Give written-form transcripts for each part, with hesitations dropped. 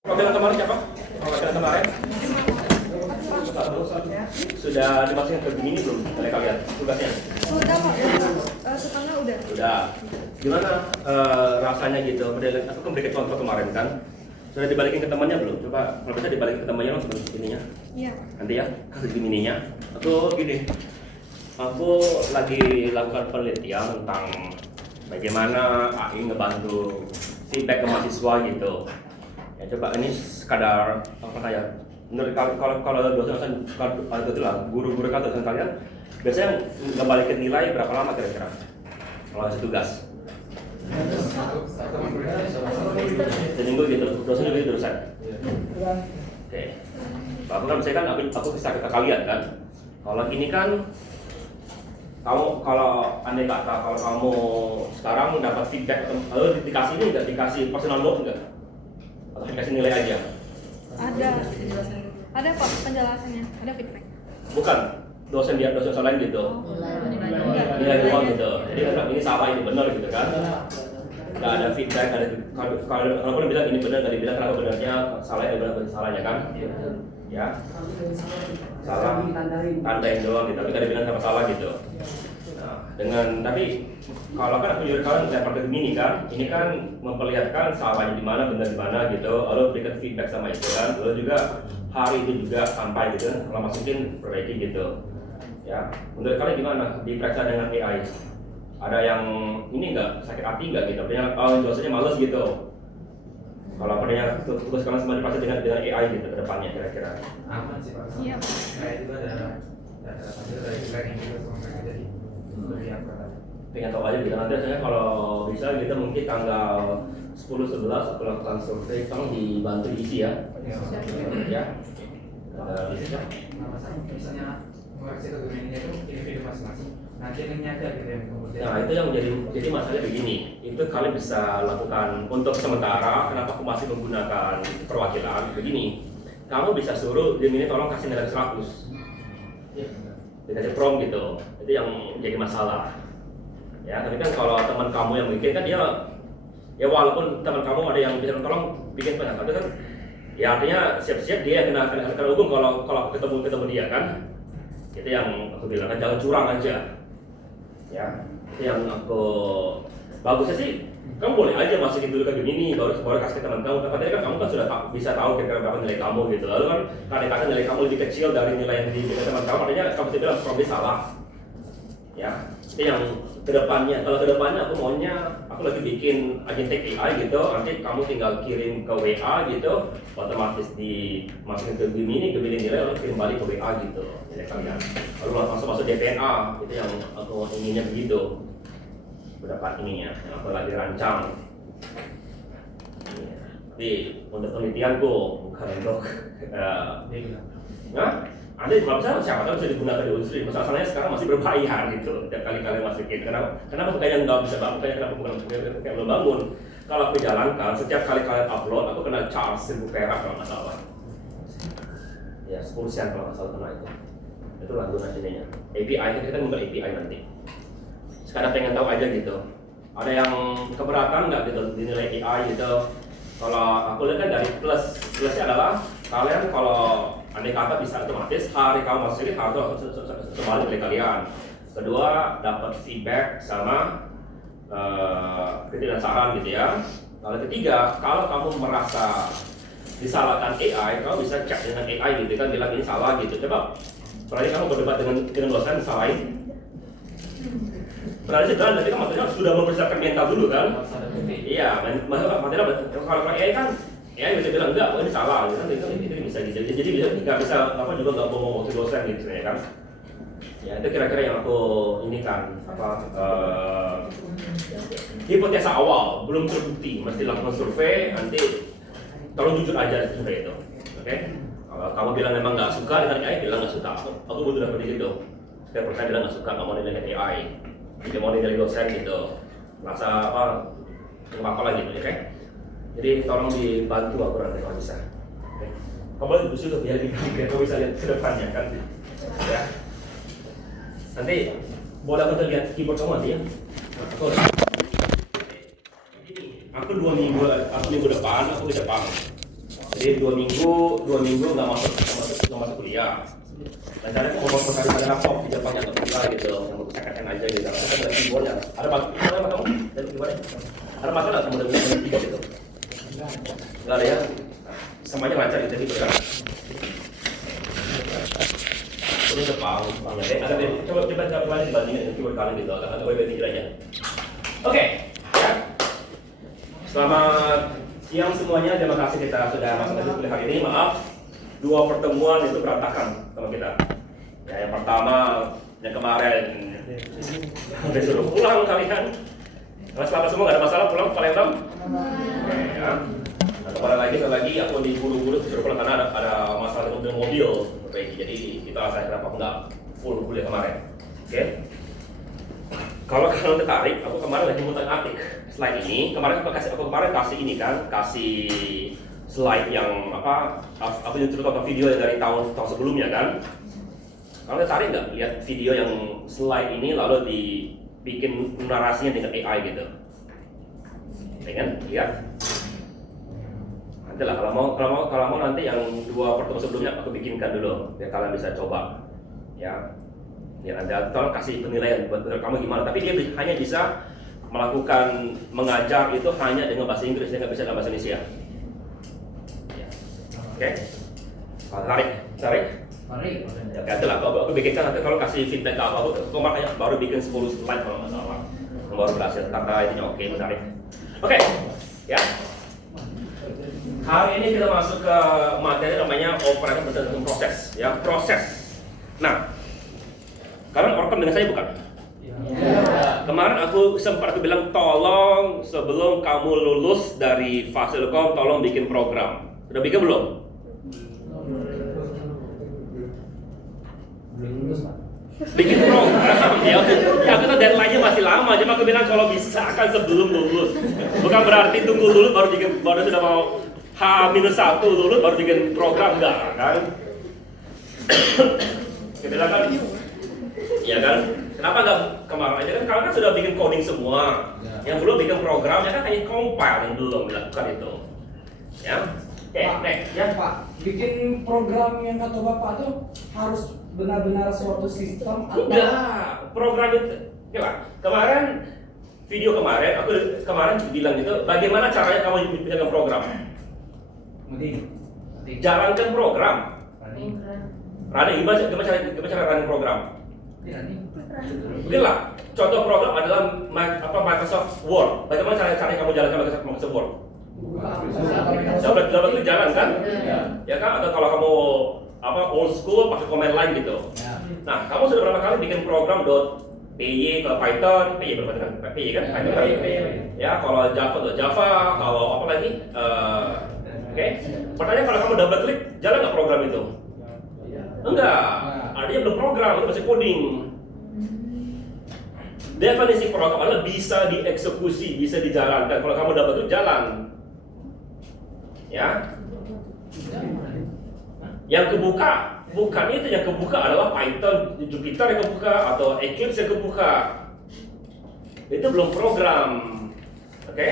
Perwakilan kemarin siapa? Perwakilan kemarin sudah dimasukin ke Gemini belum oleh kalian tugasnya? Udah Pak, setengah udah. Sudah. Gimana rasanya gitu? Aku kan berikan contoh kemarin kan. Sudah dibalikin ke temannya belum? Coba kalau bisa dibalikin ke temannya langsung ininya. Iya. Nanti ya kasih Gemininya. Aku gini. Aku lagi lakukan penelitian tentang bagaimana AI ngebantu feedback ke mahasiswa gitu. Ya coba ini sekadar apa kayak menurut kalau dosen itu lah guru-guru kan dosen kalian biasanya ngebalikin nilai berapa lama kira-kira kalau ngasih tugas? Seminggu gitu, dosen juga gitu dosen. Oke. Aku kan misalkan aku bisa ke kalian kan. Kalau ini kan kamu kalau andai kata kalau kamu sekarang dapat feedback lalu dikasih ini nggak dikasih personal note nggak? Atau dikasih nilai aja? Ada Pak penjelasannya, ada feedback. Bukan, dosen lain gitu. Nilai doang gitu. Jadi kan ini salah ini benar gitu kan. Nggak ada feedback, kalau pun bilang ini benar, nggak dibilang kenapa benarnya salah ya benar salahnya kan. Ya. Salah, tandain doang gitu, tapi nggak dibilang kenapa salah gitu. Nah, tapi kalau kan aku juga kalian lempar ke Gemini kan, ini kan memperlihatkan salahnya di mana, benar di mana gitu, lalu berikan feedback sama itu kan, lalu juga hari itu juga sampai gitu, kalau masukin perbaiki gitu. Ya, menurut kalian gimana? Diperiksa dengan AI? Ada yang ini nggak sakit hati nggak gitu? Oh, dosennya males gitu. Kalau apanya tugas kalian semua diperiksa dengan AI gitu ke depannya kira-kira? Aman sih Pak. Iya. Kayak juga ada hasil dari training juga sama mereka jadi lebih apa? Pengen tahu aja gitu nanti saya kalau bisa kita mungkin tanggal 10-11 aku lakukan survei, tolong dibantu diisi ya. Ya. Ada list ya. Nama saya misalnya mengoreksi ke Gemini itu individu masing-masing. Nanti linknya ada gitu yang kemudian. Nah itu yang jadi masalahnya begini. Itu kalian bisa lakukan untuk sementara. Kenapa aku masih menggunakan perwakilan begini? Kamu bisa suruh Gemini tolong kasih nilai 100. Dikasih prompt gitu. Itu yang jadi masalah. Ya, tapi kan kalau teman kamu yang bikin kan dia ya walaupun teman kamu ada yang bisa tolong bikin banyak, tapi kan ya artinya siap-siap dia kena hukum kalau aku ketemu dia kan. Itu yang aku bilang kan jangan curang aja. Ya, itu yang aku bagusnya sih kamu boleh aja masukin dulu ke Gemini baru kasih ke teman kamu. Tapi kan kamu kan sudah bisa tahu kira-kira berapa nilai kamu gitu. Lalu kan kadang-kadang nilai kamu lebih kecil dari nilai yang diberikan teman kamu, artinya kamu bisa bilang probably salah. Ya, itu yang kedepannya. Kalau kedepannya aku maunya aku lagi bikin agentic AI gitu, nanti kamu tinggal kirim ke WA gitu, otomatis dimasukin ke Gemini nilai lalu kirim balik ke WA gitu nilai kalian. Lalu langsung masuk DPNA, itu yang aku inginnya begitu. Berdapat ininya yang aku lagi rancang. Tapi untuk penelitianku bukan untuk nah, Anda kalau misalnya siapa tahu bisa digunakan di industri. Masalahnya sekarang masih berbayar gitu. Tiap kali kalian masukin. Kenapa kayaknya nggak bisa bangun? Kenapa bukan kayak belum bangun? Kalau aku jalankan, setiap kali kalian upload, aku kena charge 1000 perak kalau nggak salah. Ya 10 sen kalau nggak salah kena itu. Itulah guna ininya. API kita membuat API nanti. Sekarang pengen tahu aja gitu. Ada yang keberatan nggak gitu dinilai AI gitu? Kalau aku lihat kan dari plusnya adalah kalian kalau andai kata bisa otomatis hari kamu masukin harus kembali dari kalian. Kedua dapat feedback sama kritik dan saran gitu ya. Lalu ketiga kalau kamu merasa disalahkan AI, kamu bisa cek dengan AI gitu kan bilang ini salah gitu. Coba berarti kamu berdebat dengan dosen salahin. Berarti kan nanti kan maksudnya sudah mempersiapkan mental dulu kan? Iya, maksudnya kalau AI kan AI bisa bilang enggak, oh ini salah, kan itu bisa gitu. Jadi nggak bisa apa juga nggak mau waktu dosen gitu ya kan? Ya itu kira-kira yang aku ini kan hipotesa awal belum terbukti, mesti lakukan survei nanti tolong jujur aja survei itu, oke? Kalau kamu bilang memang nggak suka dengan AI, bilang nggak suka. Aku butuh dapat di situ. Setiap persen bilang nggak suka, nggak mau nilai AI, tidak mau nilai dosen gitu, merasa apa lah gitu, oke? Jadi tolong dibantu aku nanti kalau bisa. Kamu bisa tuh biar kamu bisa lihat ke depannya kan, ya. Nanti boleh aku lihat keyboard kamu nanti ya. Aku 2 minggu, minggu depan aku ke Jepang. Jadi 2 minggu nggak masuk kuliah. Rencananya aku mau cari laptop di Jepangnya atau gimana gitu, yang untuk second aja gitu. Kita ada keyboardnya. Ada masalah kamu? Dari keyboardnya? Ada masalah kamu dengan keyboard gitu? Nggak ada ya? Semuanya lancar gitu kan? Ini Jepang, agak beda. Coba kalian dibandingin dengan keyboard kalian gitu, agak beda aja. Oke, ya. Selamat siang semuanya. Terima kasih kita sudah masuk ke kuliah hari ini. Maaf, 2 pertemuan itu berantakan sama kita. Ya, yang pertama, yang kemarin udah suruh pulang kalian. Kalau selamat semua nggak ada masalah pulang paling enam. Ya. Nah, kemarin lagi aku diburu-buru disuruh pulang karena ada masalah dengan mobil. Jadi itu alasan kenapa aku nggak full kuliah kemarin. Oke. Kalau kalian tertarik, aku kemarin lagi ngutak-atik slide ini. Kemarin aku kasih ini kan, kasih slide yang apa? Aku cerita tentang video yang dari tahun sebelumnya kan. Kalian tertarik nggak lihat video yang slide ini lalu dibikin narasinya dengan AI gitu? Pengen lihat? Nanti lah kalau mau nanti yang 2 pertemuan sebelumnya aku bikinkan dulu biar kalian bisa coba ya. Ya, Anda tolong kasih penilaian buat kamu gimana, tapi dia hanya bisa melakukan mengajar itu hanya dengan bahasa Inggris, dia nggak bisa dengan bahasa Indonesia. Ya. Oke? Tarik. Ya, nanti lah, aku bikinkan nanti kalau kasih feedback ke aku makanya baru bikin 10 slide kalau nggak salah. Baru berhasil, kata ininya oke, menarik. Oke, ya. Hari ini kita masuk ke materi namanya operasi berdasarkan proses, ya proses. Nah, kalian rekam dengan saya bukan? Ya. Kemarin aku bilang tolong sebelum kamu lulus dari Fasilkom tolong bikin program. Sudah bikin belum? Belum lulus, Pak. Bikin program. Ya aku tuh deadline-nya masih lama. Cuma aku bilang kalau bisa akan sebelum lulus. Bukan berarti tunggu lulus baru sudah mau H-1 lulus baru bikin program, enggak kan? Kita bilang kan? Iya kan? Kenapa nggak kemarin aja kan? Kalian kan sudah bikin coding semua. Yang belum bikin programnya kan hanya compile yang belum dilakukan itu. Ya? Oke, next. Ya Pak, bikin program yang kata Bapak tuh harus benar-benar suatu sistem atau enggak, program itu. Ya, kemarin video aku bilang gitu, bagaimana caranya kamu bikin program? Jalankan program. Running, gimana cara running program? Beginilah, contoh program adalah Microsoft Word. Bagaimana caranya kamu jalankan Microsoft Word? Dapat jalan kan? Ya kan? Atau kalau kamu old school pakai command line gitu. Nah, kamu sudah berapa kali bikin program .py kalau Python, py berapa kan? Py kan? Python kan? Ya, kalau Java, kalau apa lagi? Oke. Pertanyaan kalau kamu double klik, jalan nggak program itu? Enggak. Artinya belum program, itu masih coding. Definisi program adalah bisa dieksekusi, bisa dijalankan. Kalau kamu dapat itu jalan, ya. Yang kebuka bukan itu, yang kebuka adalah Python, Jupyter yang kebuka atau Eclipse yang kebuka. Itu belum program, oke?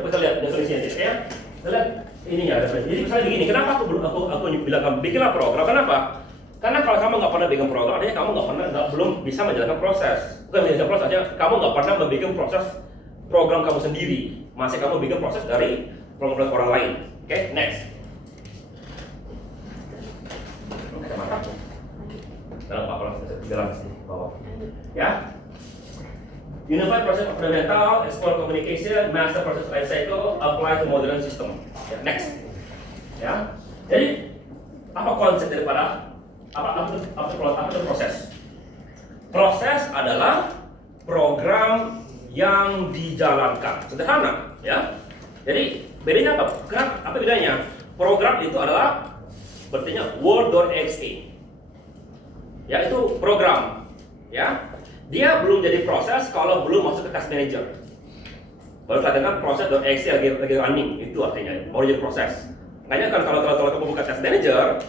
Coba kita lihat definisinya ya. Kita lihat ininya definisi. Jadi misalnya begini, kenapa aku bilang kamu bikinlah program? Kenapa? Karena kalau kamu nggak pernah bikin program, artinya kamu belum bisa menjalankan proses. Bukan menjalankan proses, artinya kamu nggak pernah membuat proses program kamu sendiri. Masih kamu bikin proses dari program orang lain. Oke, next. Dalam paparan jalan di bawah. Ya. Unified Process of Fundamental, Export Communication, Master Process Life Cycle, Apply to Modern System. Ya, next. Ya. Jadi apa konsep daripada apa itu proses? Proses adalah program yang dijalankan. Sederhana, ya. Jadi bedanya apa? Apa bedanya? Program itu adalah berartinya Word.exe. Ya, itu program. Ya. Dia belum jadi proses kalau belum masuk ke task manager. Baru katakan proses.exe lagi running, itu artinya baru jadi proses. Makanya kalau kamu buka task manager,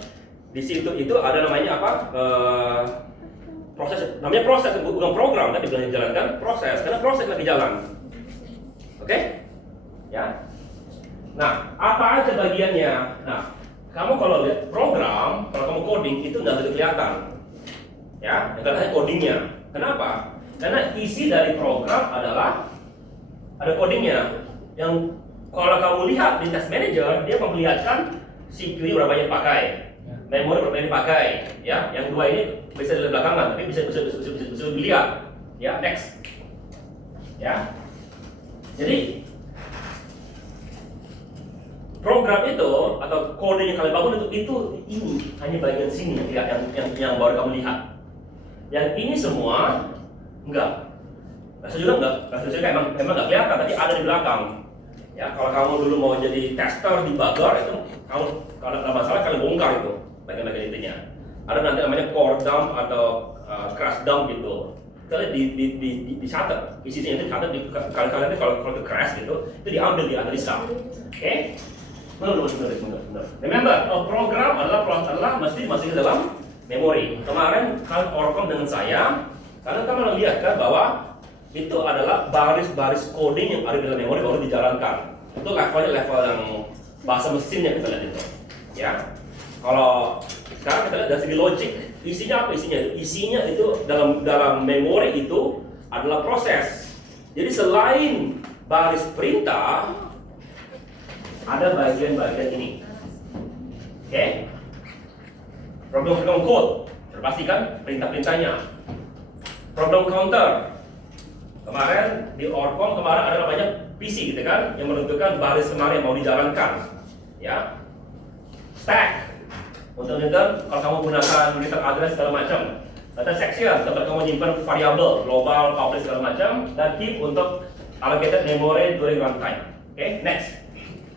di situ itu ada namanya apa? Proses, namanya proses, bukan program, tapi bilang dijalankan proses, karena proses lagi jalan. Oke? Ya. Nah, apa aja bagiannya? Nah, kamu kalau lihat program, kalau kamu coding itu nggak begitu kelihatan, ya, yang kelihatan codingnya. Kenapa? Karena isi dari program adalah ada codingnya. Yang kalau kamu lihat di task manager, dia memperlihatkan CPU berapa yang dipakai, memori berapa yang dipakai, ya. Yang dua ini bisa dilihat belakangan, tapi bisa dilihat, ya. Next, ya. Jadi program itu atau kode yang kalian bangun itu ini hanya bagian sini yang baru kamu lihat. Yang ini semua enggak. Rasa juga emang nggak kelihatan, tapi ada di belakang. Ya, kalau kamu dulu mau jadi tester di Bugger itu kamu kalau ada masalah kalian bongkar itu bagian-bagian intinya. Ada nanti namanya core dump atau crash dump gitu. Kalian dicatat, isinya itu dicatat di kalian itu kalau itu crash gitu, itu diambil di analisa. Oke? Benar. Remember, program adalah mesti masih di dalam memori. Kemarin kalian orkom dengan saya, karena kamu lihat kan bahwa itu adalah baris-baris coding yang ada di dalam memori baru dijalankan. Itu levelnya level yang bahasa mesinnya kita lihat itu. Ya, kalau sekarang kita lihat dari segi logik, isinya apa isinya? Isinya itu dalam memori itu adalah proses. Jadi selain baris perintah, ada bagian-bagian ini. Oke? Program code, sudah pasti kan perintah-perintahnya. Problem counter. Kemarin di Orcom ada namanya PC gitu kan, yang menentukan baris kemarin yang mau dijalankan. Ya. Stack. Untuk menentukan kalau kamu gunakan return address segala macam. Data section, tempat kamu nyimpan variabel, global, public segala macam, dan heap untuk allocated memory during runtime. Oke, next.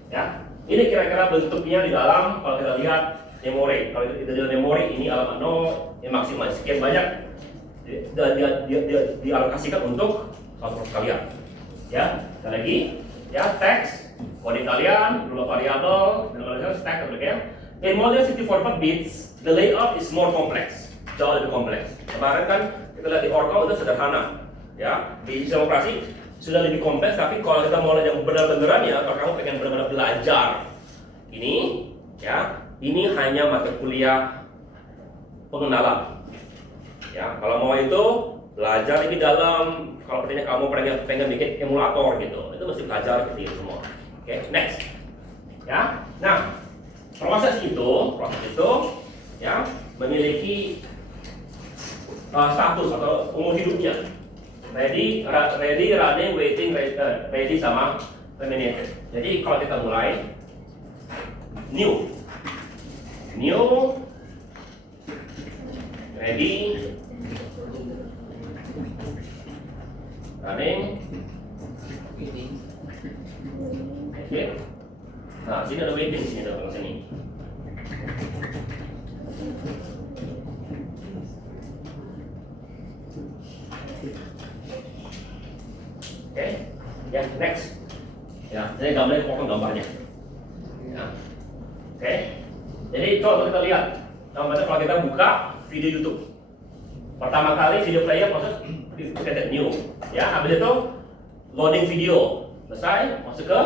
Ya, ini kira-kira bentuknya di dalam kalau kita lihat memori. Kalau kita lihat memori ini alamat 0 yang maksimal sekian banyak dialokasikan untuk satu kalian. Ya, sekali lagi, ya teks, kode kalian, berupa variabel, dan stack sebagainya. In more than 64 bits, the layout is more complex, jauh lebih kompleks. Kemarin kan kita lihat di Orcom itu sederhana, ya. Di sistem operasi sudah lebih kompleks, tapi kalau kita mau yang benar-benaran ya, kalau kamu pengen benar-benar belajar ini, ya, ini hanya mata kuliah pengenalan. Ya, kalau mau itu belajar lebih dalam, kalau artinya kamu pengen bikin emulator gitu, itu mesti belajar seperti itu semua. Oke, next. Ya, nah proses itu ya memiliki status atau umur hidupnya. Ready, running, waiting, ready sama terminated. Jadi kalau kita mulai new, ready, running, oke. Nah, sini ada waiting, sini ada sini. Oke, ya next. Ya, saya gambarnya potong gambarnya. Ya. Oke, jadi coba kita lihat. Namanya kalau kita buka video YouTube, pertama kali video player proses kita new. Ya, habis itu loading video, selesai, masuk ke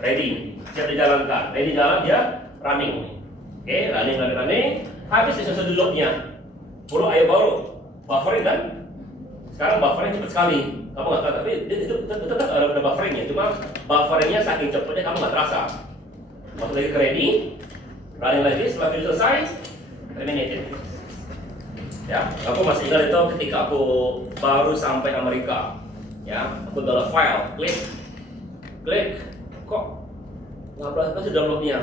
ready, siap dijalankan. Ready jalan dia running. Oke, running. Habis sesuai loadnya. Baru buffering kan? Sekarang buffering cepat sekali. Kamu nggak tahu, tapi itu tetap ada bufferingnya. Cuma bufferingnya saking cepatnya kamu nggak terasa. Masuk lagi ke ready, running lagi. Setelah video selesai, terminated. Ya, aku masih ingat itu ketika aku baru sampai Amerika. Ya, aku download file, klik, kok nggak berhasil downloadnya?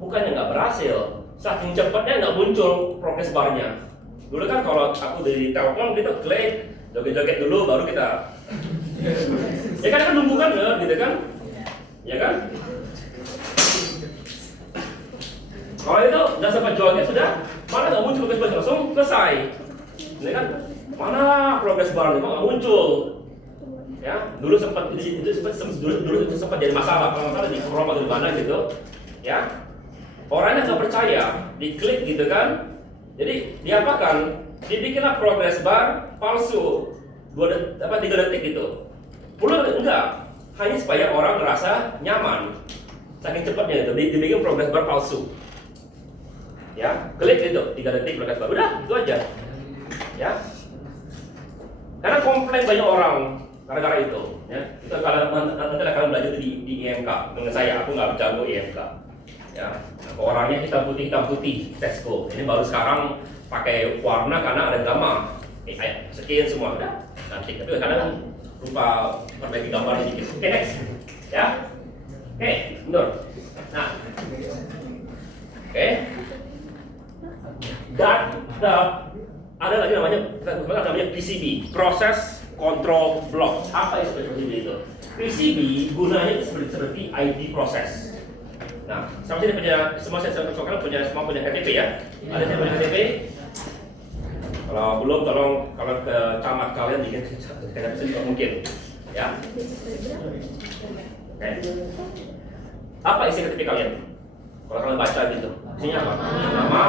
Bukannya nggak berhasil, saking cepatnya nggak muncul progress barnya. Dulu kan kalau aku dari Telkom kita klik, joget-joget dulu baru kita. Ya kan nunggu kan, gitu kan? Ya kan? Kalau itu udah sempat joget sudah, mana nggak muncul progress bar langsung selesai. Ini kan mana progress bar kok nggak muncul? Ya, dulu sempat jadi masalah. Kalau masalah di forum atau di mana gitu, ya. Orangnya nggak percaya, diklik gitu kan. Jadi diapakan? Dibikinlah progress bar palsu 3 detik gitu. Enggak, hanya supaya orang merasa nyaman. saking cepatnya itu dibikin progress bar palsu. Ya, klik gitu, 3 detik progress bar, udah itu aja. Ya, karena komplain banyak orang gara-gara itu. Ya, itu kalau nanti kalian belajar di IMK dengan saya, aku nggak berjago IMK. Ya, orangnya hitam putih, Tesco. Ini baru sekarang pakai warna karena ada gamma. Sekian semua udah nanti. Tapi kadang lupa perbaiki gambarnya sedikit. Oke, next. Ya, oke, mundur. Nah, oke. Dan ada lagi namanya PCB, Process Control Block. Apa itu PCB itu? PCB gunanya seperti ID proses. Nah, sama sini semua punya KTP ya. Ada yang punya KTP? Kalau belum, tolong kalau ke camat kalian bikin KTP juga mungkin. Ya. Oke. Apa isi KTP kalian? Kalau kalian baca gitu, isinya apa? Nama,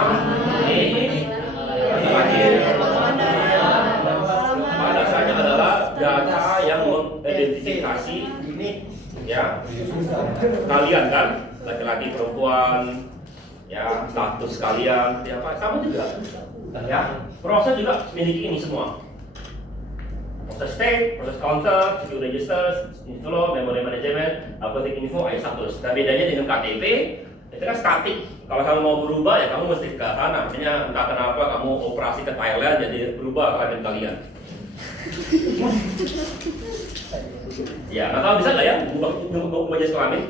pada dasarnya adalah data yang mengidentifikasi ya kalian kan, laki-laki perempuan, ya status kalian, ya apa sama juga, ya proses juga memiliki ini semua. Proses state, proses counter, security register, inflow, memory management, uploading info, status. Dan bedanya dengan KTP itu kan statik. Kalau kamu mau berubah ya kamu mesti ke sana. Artinya entah kenapa kamu operasi ke Thailand jadi berubah kalian. Ya, nggak tahu bisa nggak ya ubah jenis kelamin?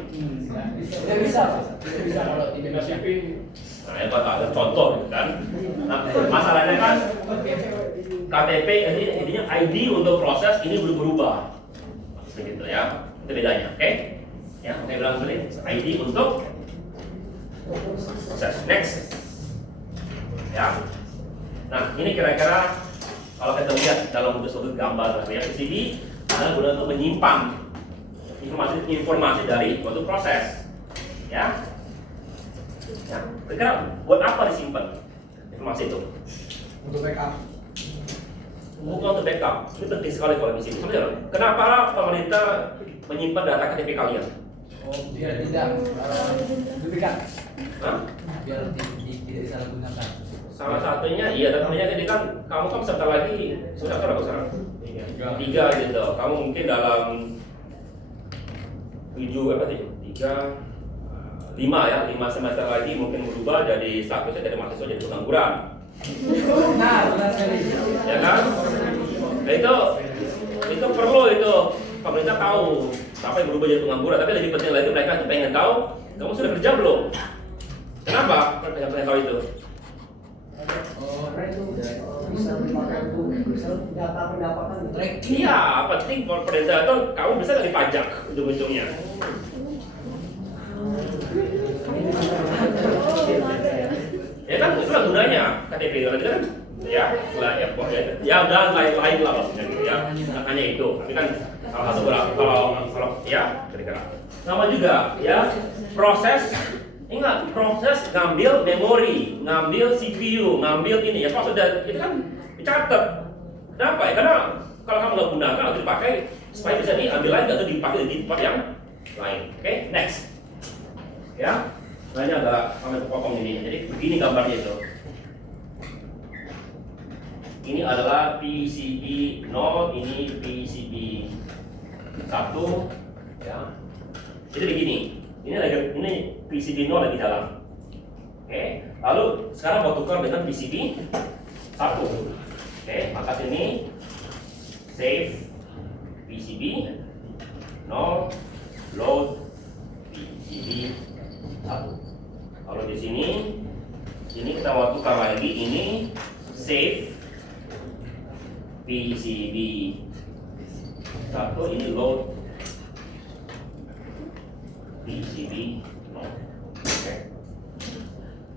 Bisa kalau di KTP. Nah, ya Pak, ada contoh gitu kan. Nah, masalahnya kan KTP ini intinya ID untuk proses ini belum berubah. Begitu ya. Itu bedanya, oke? Ya, oke bilang dulu ID untuk proses. Next. Ya. Nah, ini kira-kira kalau kita lihat dalam bentuk suatu gambar ya, PCB adalah guna untuk menyimpan informasi dari suatu proses. Ya. Ya, kira-kira buat apa disimpan informasi itu? Untuk backup. Bukan untuk backup. Ini penting sekali kalau di sini. Sebenarnya, kenapa pemerintah menyimpan data KTP kalian? Oh, biar tidak duplikat. Hah? Biar tidak disalahgunakan. Salah satunya, iya, tentunya jadi kan kamu kan sebentar lagi sudah berapa sekarang? 3 gitu. Kamu mungkin dalam 5 semester lagi mungkin berubah jadi statusnya dari mahasiswa jadi pengangguran. Nah, benar sekali. Ya kan? Nah, itu perlu itu pemerintah tahu siapa yang berubah jadi pengangguran. Tapi lebih penting lagi mereka pengen tahu kamu sudah kerja belum? Kenapa? Mereka pengen tahu itu. Karena itu bisa dipakai untuk data pendapatan tracking. Iya, penting pemerintah itu kamu bisa dari pajak ujung-ujungnya. Ya kan itulah gunanya KTP kan ya lah ya pokoknya ya dan lain-lain lah maksudnya gitu ya, hanya itu. Tapi kan salah satu kalau ya kira-kira sama juga ya proses. Ingat, proses ngambil memori, ngambil CPU, ngambil ini ya, kalau sudah itu kan dicatat. Kenapa ya? Karena kalau kamu nggak gunakan atau dipakai supaya bisa diambil lagi atau dipakai di tempat yang lain. Oke, next. Ya, ini agak kami potong ini. Jadi begini gambarnya itu. Ini adalah PCB 0, ini PCB 1, ya. Jadi begini. Ini PCB 0 lagi jalan. Oke, lalu sekarang mau tukar dengan PCB 1. Oke, maka sini save PCB 0 load PCB 1. Kalau di sini kita mau tukar lagi, ini save PCB 1, ini load PCB 0. Oke.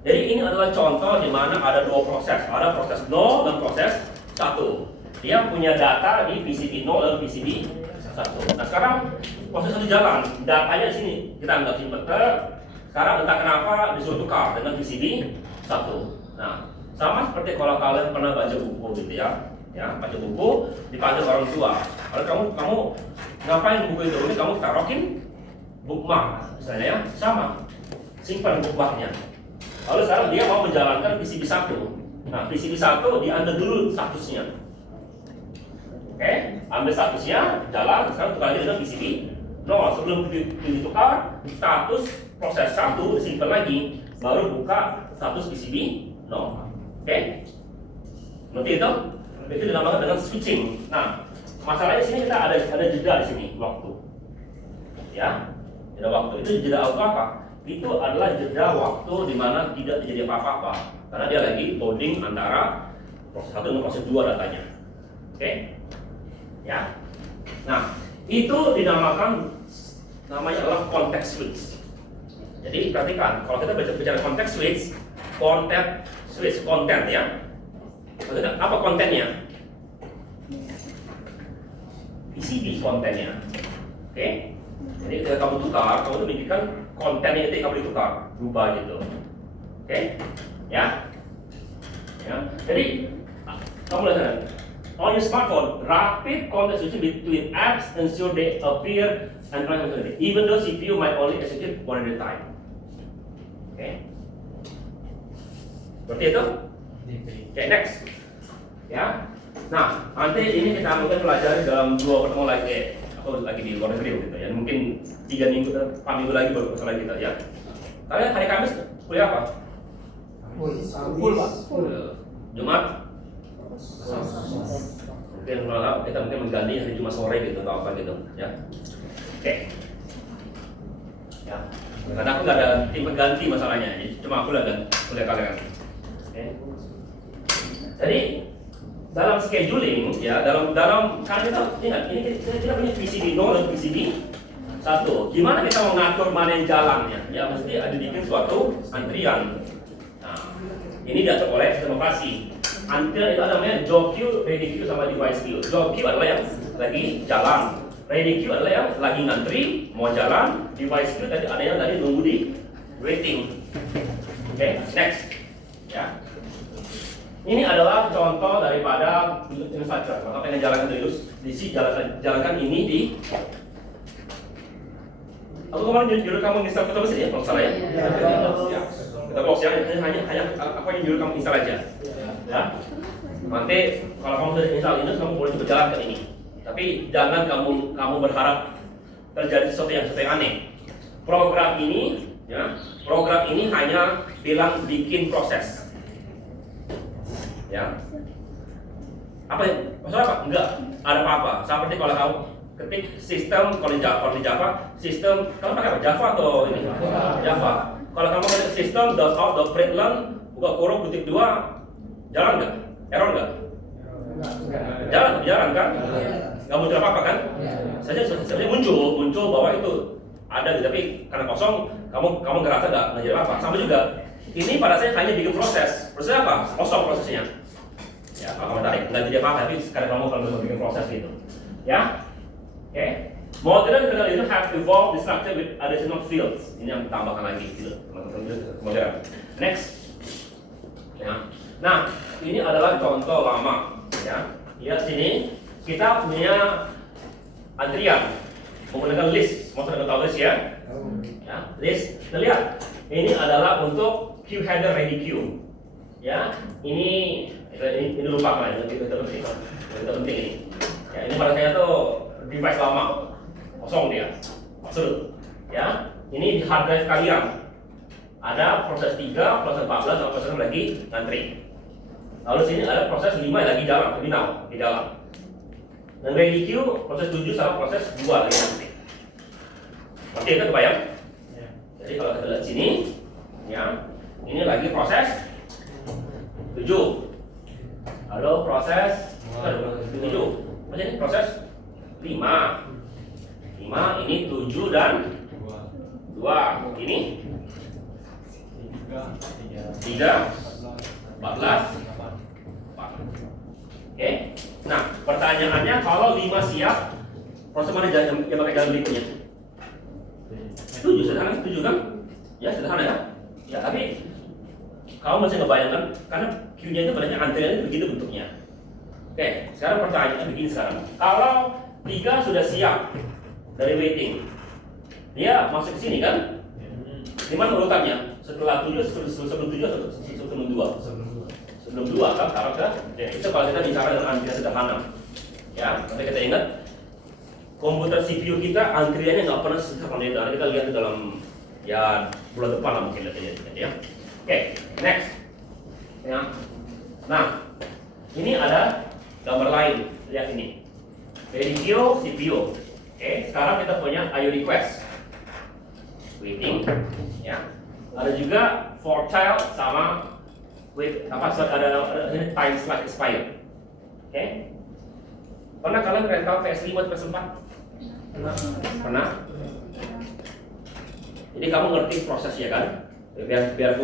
Jadi ini adalah contoh di mana ada dua proses, ada proses 0 dan proses 1. Dia punya data di PCB 0 dan PCB 1. Nah sekarang proses itu jalan, datanya di sini kita anggap simpen. Sekarang entah kenapa disuruh tukar dengan PCB 1. Nah sama seperti kalau kalian pernah baca buku gitu ya, baca buku dipanggil orang tua. Kalau kamu ngapain buku itu? Ini kamu taruhin bookmark, misalnya ya, sama, simpan bookmarknya. Lalu sekarang dia mau menjalankan PCB 1. Nah, PCB 1 diambil dulu statusnya. Oke, ambil statusnya, jalan, sekarang tukar lagi dengan PCB 0. Sebelum ditukar, status proses 1 disimpan lagi, baru buka status PCB 0. Oke? Berarti itu dinamakan dengan switching. Nah, masalahnya di sini kita ada jeda di sini waktu. Ya, jeda waktu. Itu jeda waktu apa? Itu adalah jeda waktu di mana tidak terjadi apa-apa, karena dia lagi loading antara proses 1 dengan proses 2 datanya. Oke? Ya. Nah, itu dinamakan namanya adalah context switch. Jadi perhatikan, kalau kita bicara context switch, content ya. Maksudnya apa kontennya? PCB kontennya. Oke? Jadi ketika kamu tukar, kamu tuh mikirkan kontennya itu yang kamu ditukar, berubah gitu. Oke? Ya? Ya. Jadi kamu lihat on your smartphone, rapid context switching between apps ensure they appear and run automatically, even though CPU might only execute one at a time. Oke? Seperti itu? Oke, next. Ya. Nah, nanti ini kita mungkin pelajari dalam 2 pertemuan lagi, atau lagi di luar negeri gitu ya. Mungkin 4 minggu lagi baru selesai kita ya. Kalian hari Kamis kuliah apa? Full, Pak. Jumat? Mungkin malam kita mungkin mengganti hari Jumat sore gitu atau apa gitu ya. Oke. Ya. Karena aku nggak ada tim pengganti masalahnya, jadi cuma aku lah dan kuliah kalian. Oke. Jadi dalam scheduling ya, dalam kan kita ingat ini kita punya PCB 0 dan PCB 1. Gimana kita mengatur mana yang jalannya? Ya mesti ada bikin suatu antrian. Nah, ini diatur oleh sistem operasi. Antrian itu namanya job queue, ready queue sama device queue. Job queue adalah yang lagi jalan. Ready queue adalah yang lagi ngantri mau jalan. Device queue tadi ada yang tadi nunggu di waiting. Oke, next. Ya. Ini adalah contoh daripada infrastruktur. Maka pengen jalankan terus, jalankan ini di. Aku kemarin nyuruh kamu install foto mesin ya, kalau salah ya. Ya. Kita box ya, hanya apa yang nyuruh kamu install aja. Ya. Nanti kalau kamu sudah install ini, kamu boleh coba jalankan ini. Tapi jangan kamu berharap terjadi sesuatu yang aneh. Program ini hanya bilang bikin proses. Ya, apa masalah apa? Enggak ada apa-apa. Seperti kalau kamu ketik sistem kalau di Java sistem kamu pakai apa? Java atau ini? Java. Kalau kamu ketik sistem .out.println buka kurung ketik 2 jalan nggak? Error nggak? Jalan kan? Nggak muncul apa-apa kan? Saja muncul bahwa itu ada, tapi karena kosong kamu ngerasa nggak jadi apa? Sama juga. Ini pada saya hanya bikin proses apa? Kosong prosesnya. Ya, kamu tarik, nggak jadi apa-apa, tapi sekarang kamu kalau bikin proses gitu. Ya, oke. Modern kernel itu have evolved the structure with additional fields. Ini yang ditambahkan lagi gitu, modern. Next. Ya. Nah, ini adalah contoh lama. Ya, lihat sini kita punya antrian menggunakan list. Maksudnya tahu list ya? Ya, list. Kita lihat. Ini adalah untuk queue header ready queue. Ya, ini lupakan ini penting ini. Ya, ini pada saya tuh device lama, kosong dia, maksud. Ya, ini di hard drive kalian. Ada proses 3, proses 14, sama proses 6 lagi ngantri. Lalu sini ada proses 5 yang lagi jalan, terminal di dalam. Dan ready queue proses 7 sama proses 2 lagi ngantri. Oke, kita kebayang? Jadi kalau kita lihat sini, ya, ini lagi proses 7. Lalu proses 7. Maksudnya ini proses 5. 5 ini 7 dan 2. Ini 3, 14, 4. Oke. Nah, pertanyaannya kalau 5 siap, proses mana yang pakai jalan berikutnya? 7 sederhana, 7 kan? Ya sederhana ya. Ya tapi kamu masih ngebayangkan karena queue-nya itu banyak antriannya itu begitu bentuknya. Oke, sekarang pertanyaannya begini sekarang. Kalau 3 sudah siap dari waiting, dia masuk ke sini kan? Di mana urutannya? Setelah 7, sebelum 7 atau sebelum 2? Sebelum 2 kan, harusnya. Ya, itu kalau kita bicara dengan antrian sederhana. Ya, tapi kita ingat komputer CPU kita antriannya nggak pernah sederhana itu. Kita lihat di dalam ya bulan depan lah mungkin ya. Oke, next. Ya. Nah, ini ada gambar lain. Lihat ini. VDQ, CPU. Oke, sekarang kita punya IO request. Waiting, ya. Ada juga for child sama wait ada time slot expire. Oke. Pernah kalian rental PS5 atau PS4? Pernah? Jadi kamu ngerti prosesnya kan? Biar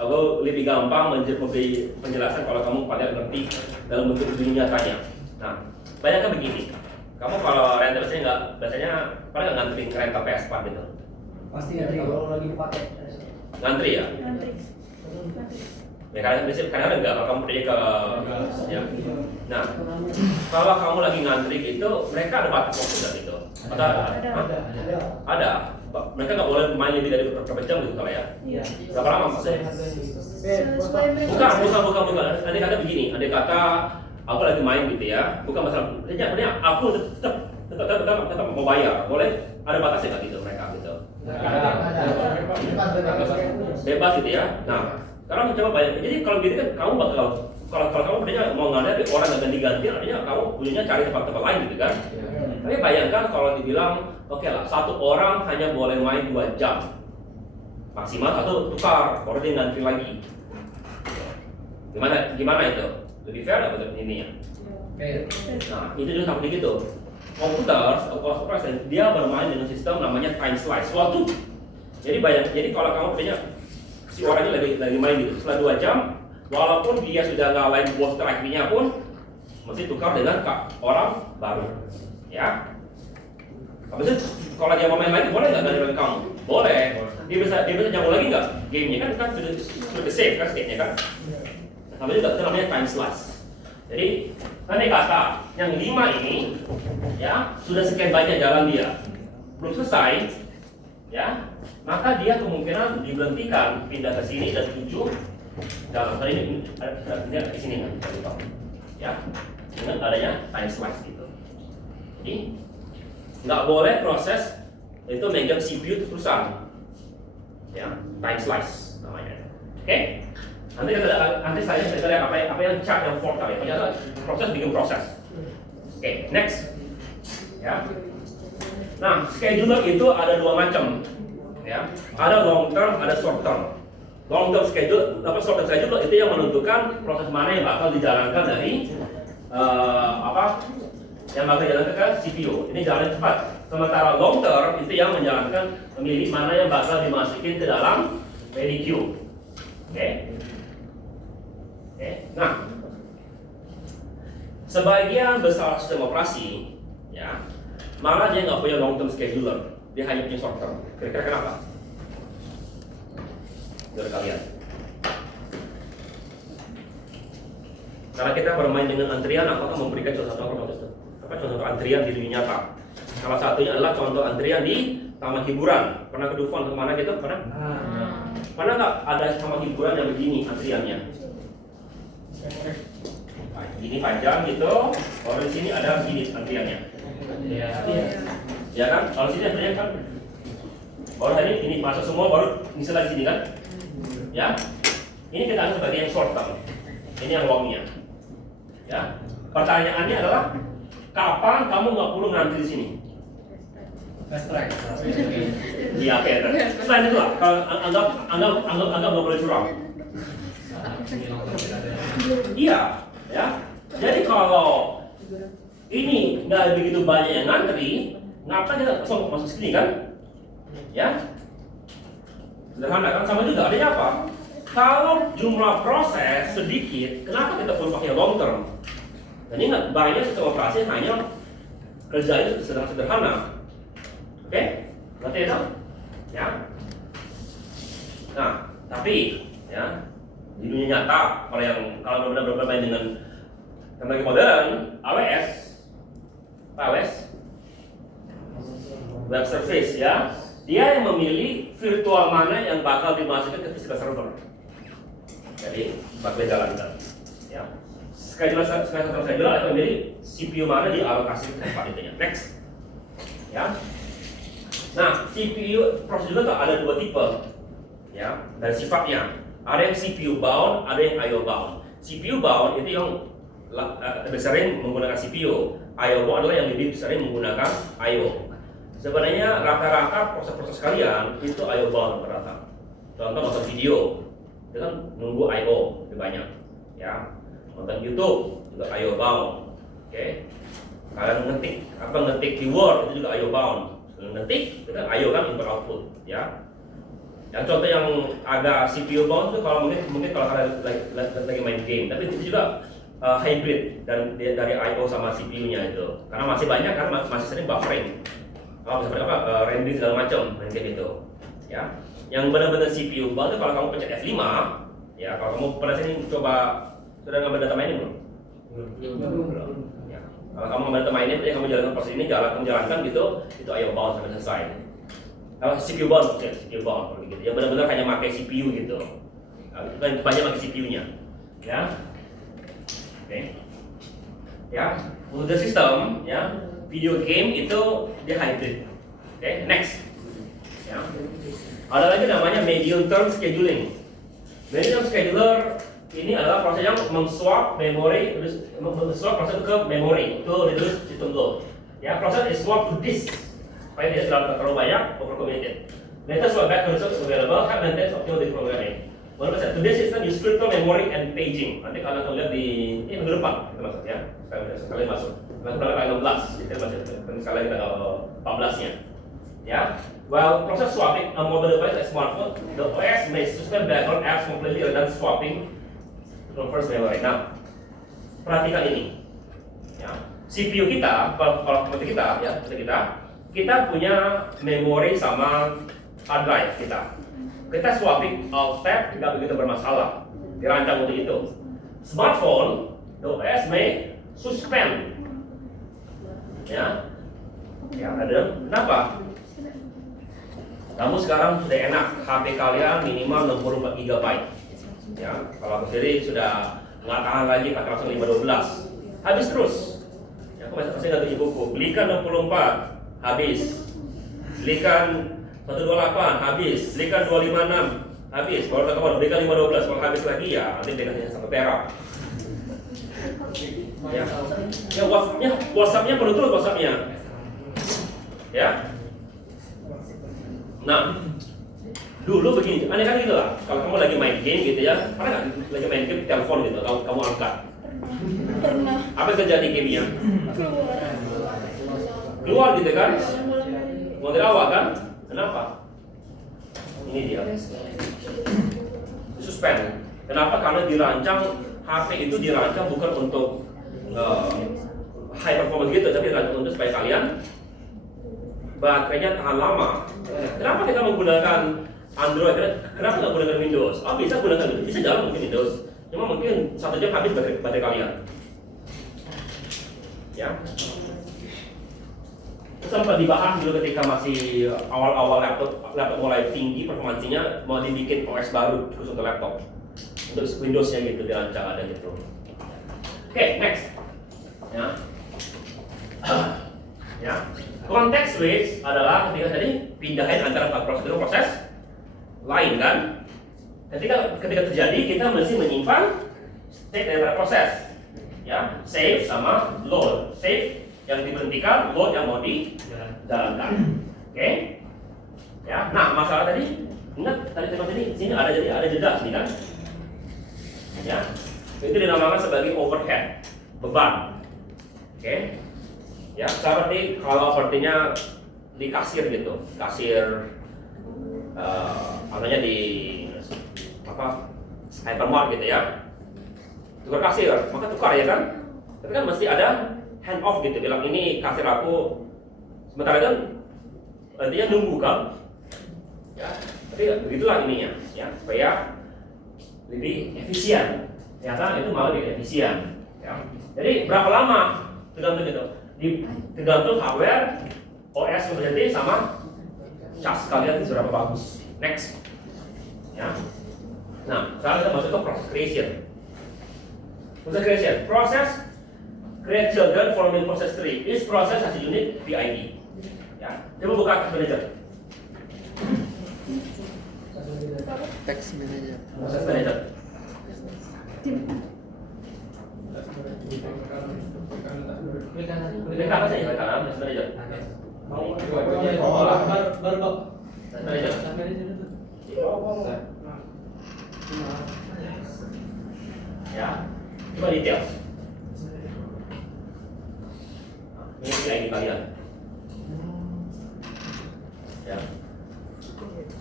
aku lebih gampang memberi penjelasan kalau kamu pada ngerti dalam bentuk dunia nyatanya. Nah, bayangkan begini. Kamu kalau rental biasanya pernah nggak nganterin rental PS4 gitu? Pasti ngantri kalau lagi dipakai. Ngantri ya? Nanti. Ya karena enggak kalau kamu pergi ke ya. Nah, kalau kamu lagi ngantri gitu, mereka ada batas waktu nggak gitu? Ada. Mereka nggak boleh main lebih dari berapa jam gitu kalau ya? Iya. Berapa lama maksudnya? Supaya mereka Bukan. Andai kata begini, andai kata aku lagi main gitu ya, bukan masalah. Sebenarnya aku tetap mau bayar. Boleh ada batasnya nggak gitu mereka gitu? Bebas gitu ya. Nah, sekarang coba bayangin. Jadi kalau gitu kan kamu bakal kalau kamu sebenarnya mau ngadain orang nggak ganti-ganti, artinya kamu punya cari tempat-tempat lain gitu kan. Tapi bayangkan kalau dibilang oke lah, satu orang hanya boleh main 2 jam maksimal, satu tukar, baru dia ngantri lagi. Gimana itu? Lebih fair atau ini ya? Nah, itu juga sama gitu. Komputer, dia bermain dengan sistem namanya time slice. Jadi kalau kamu punya si orangnya lagi main gitu, setelah 2 jam, walaupun dia sudah ngalahin boss terakhirnya pun, mesti tukar dengan orang baru, ya. Habis itu kalau dia mau main lagi, boleh nggak dari kamu? Boleh. Dia bisa nyambung lagi nggak? Gamenya kan sudah save kan state-nya kan. Habis itu namanya time slice. Jadi andai kata yang 5 ini ya sudah sekian banyak jalan dia belum selesai ya, maka dia kemungkinan diberhentikan pindah ke sini dan 7 jalan. Tadi ini ada di sini kan ya, dengan adanya time slice gitu. Jadi nggak boleh proses itu megang CPU terus-terusan ya, time slice namanya. Oke? Nanti saya lihat apa yang chart yang fork kali. Ternyata proses bikin proses. Oke, next. Ya. Nah, scheduler itu ada 2 macam. Ya. Ada long term, ada short term. Long term schedule, short term schedule itu yang menentukan proses mana yang bakal dijalankan dari yang bakal dijalankan ke CPU. Ini jalan cepat. Sementara long term itu yang memilih mana yang bakal dimasukin ke dalam VDQ. Oke. Nah, sebagian besar sistem operasi, ya, malah dia nggak punya long term scheduler, dia hanya punya short term. Kira-kira kenapa? Dari kalian? Karena kita bermain dengan antrian, apakah memberikan contoh antrian di dunia nyata? Salah satunya adalah contoh antrian di taman hiburan. Pernah ke Dufan kemana gitu? Pernah? Pernah nggak ada taman hiburan yang begini antriannya? Ini panjang gitu, kalau di sini ada begini antriannya. Ya kan? Kalau sini antrian kan, baru tadi ini masuk semua, baru misalnya di sini kan? Ya, ini kita anggap sebagai yang short term. Ini yang longnya. Ya, pertanyaannya adalah kapan kamu nggak perlu ngantri di sini? Fast track. Iya, oke. Selain itu lah, kalau anggap nggak boleh curang. Iya, ya. Jadi kalau ini nggak begitu banyak yang ngantri, ngapain kita langsung masuk sini kan? Ya, sederhana kan, sama juga. Artinya apa? Kalau jumlah proses sedikit, kenapa kita perlu pakai long term? Dan ingat, banyak sistem operasi hanya kerjanya sederhana. Oke, ngerti itu? Ya. Nah, tapi ya di dunia nyata, kalau benar-benar bermain dengan teknologi modern, AWS, web service ya, Dia yang memilih virtual mana yang bakal dimasukkan ke physical server. Jadi bakal jalankan. Ya. Scheduler akan memilih CPU mana dialokasi ke tempat itu. Next. Ya. Nah, CPU prosedur itu ada dua tipe. Ya, dari sifatnya. Ada yang CPU bound, ada yang IO bound. CPU bound itu yang lebih sering menggunakan CPU. IO bound adalah yang lebih sering menggunakan IO. Sebenarnya rata-rata proses-proses kalian itu IO bound rata. Contoh nonton video, itu kan nunggu IO lebih banyak. Ya, nonton YouTube juga IO bound. Oke, kalian ngetik keyword itu juga IO bound. Ngetik itu kan IO kan input output. Ya, yang contoh yang agak CPU bound itu kalau mungkin kalau kalian lagi main game, tapi itu juga hybrid dan dari IO sama CPU-nya itu. Karena masih banyak kan masih sering buffering. Kalau seperti apa rendering segala macam kayak gitu. Ya. Yang benar-benar CPU bound itu kalau kamu pencet F5, ya kalau kamu pernah sini coba sudah ngambil data mining belum? Belum. Ya. Kalau kamu ngambil data mining, kamu jalankan proses ini, kamu jalankan gitu, itu IO bound sampai selesai. Kalau CPU bound, ya, CPU bound gitu. Yang benar-benar hanya pakai CPU gitu. Banyak pakai CPU-nya. Ya. Oke. Ya, untuk the system, ya, video game itu dia hybrid. Oke, next. Ya. Ada lagi namanya medium term scheduling. Medium scheduler ini adalah proses yang men-swap memori, men-swap proses ke memori, to reduce system load. Ya, proses is swap to disk supaya tidak terlalu banyak overcommitted. Later swap back to resource available, have maintenance optimal di programming. To this system use virtual memory and paging. Nanti kalau kalian lihat di minggu depan kita masuk ya, sekali masuk. Nanti tanggal 16, kita masuk. Sekali kita tanggal 14-nya. Ya, while process swapping a mobile device like smartphone, the OS may suspend background apps completely rather than swapping to first memory. Nah, perhatikan ini. Ya, CPU kita, kalau seperti kita, ya, kita punya memori sama hard drive kita. Kita swapping alt tab tidak begitu bermasalah, dirancang untuk itu. Smartphone, the OS may suspend. Ya, ada. Kenapa? Kamu sekarang sudah enak, HP kalian minimal 64 GB. Ya, kalau aku sendiri sudah nggak tahan lagi, pakai langsung 512. Habis terus. Ya, aku masih nggak tujuh buku. Belikan 64, habis. Belikan 128 habis, belikan 256 habis, baru kamu belikan 512, kalau habis lagi ya nanti belikannya 1 tera. Ya, ya WhatsAppnya perlu terus WhatsAppnya. Ya. Nah, dulu begini, aneh kan gitu lah. Kalau kamu lagi main game gitu ya, pernah nggak lagi main game telepon gitu, kamu angkat? Pernah. Apa yang terjadi gamenya? Keluar gitu kan? Mau dirawat kan? Kenapa? Ini dia. Suspend. Kenapa? Karena dirancang HP itu dirancang bukan untuk high performance gitu, tapi dirancang untuk supaya kalian baterainya tahan lama. Kenapa kita menggunakan Android? Kenapa nggak menggunakan Windows? Oh, bisa gunakan Windows, bisa jalan mungkin Windows. Cuma mungkin 1 jam habis baterai kalian. Ya. Sempat dibahas dulu ketika masih awal-awal laptop mulai tinggi performansinya, mau dibikin OS baru khusus untuk laptop, untuk Windows-nya gitu dirancang ada gitu. Oke, next. Ya. Ya. Context switch adalah ketika tadi pindahin antara prosedur proses lain kan. Ketika terjadi kita mesti menyimpan state daripada proses. Ya, save sama load. Save yang diberhentikan, load yang mau dijalankan. Oke? Ya, nah masalah tadi, ingat tadi tema sini ada jeda sini kan? Ya, itu dinamakan sebagai overhead, beban. Oke? Ya, seperti kalau sepertinya di kasir gitu, kasir, namanya di apa? Hypermart gitu ya. Tukar kasir, maka tukar ya kan? Tapi kan mesti ada hand off gitu, bilang ini kasir aku, sementara itu artinya nunggu kan? Ya, tapi begitulah ininya, ya supaya lebih efisien. Ternyata itu malah lebih efisien. Ya. Jadi berapa lama? Tergantung gitu. Tergantung hardware, OS yang terjadi sama cas kalian itu seberapa bagus. Next. Ya. Nah, sekarang kita masuk ke proses creation. Proses creation. Proses create children following process tree. This process has a unit PID. Ya. Coba buka task manager. Text manager. Proses manager. Klik apa sih? Klik kanan, proses manager. Proses manager. Ya. Coba details. Ini PID kalian. Ya.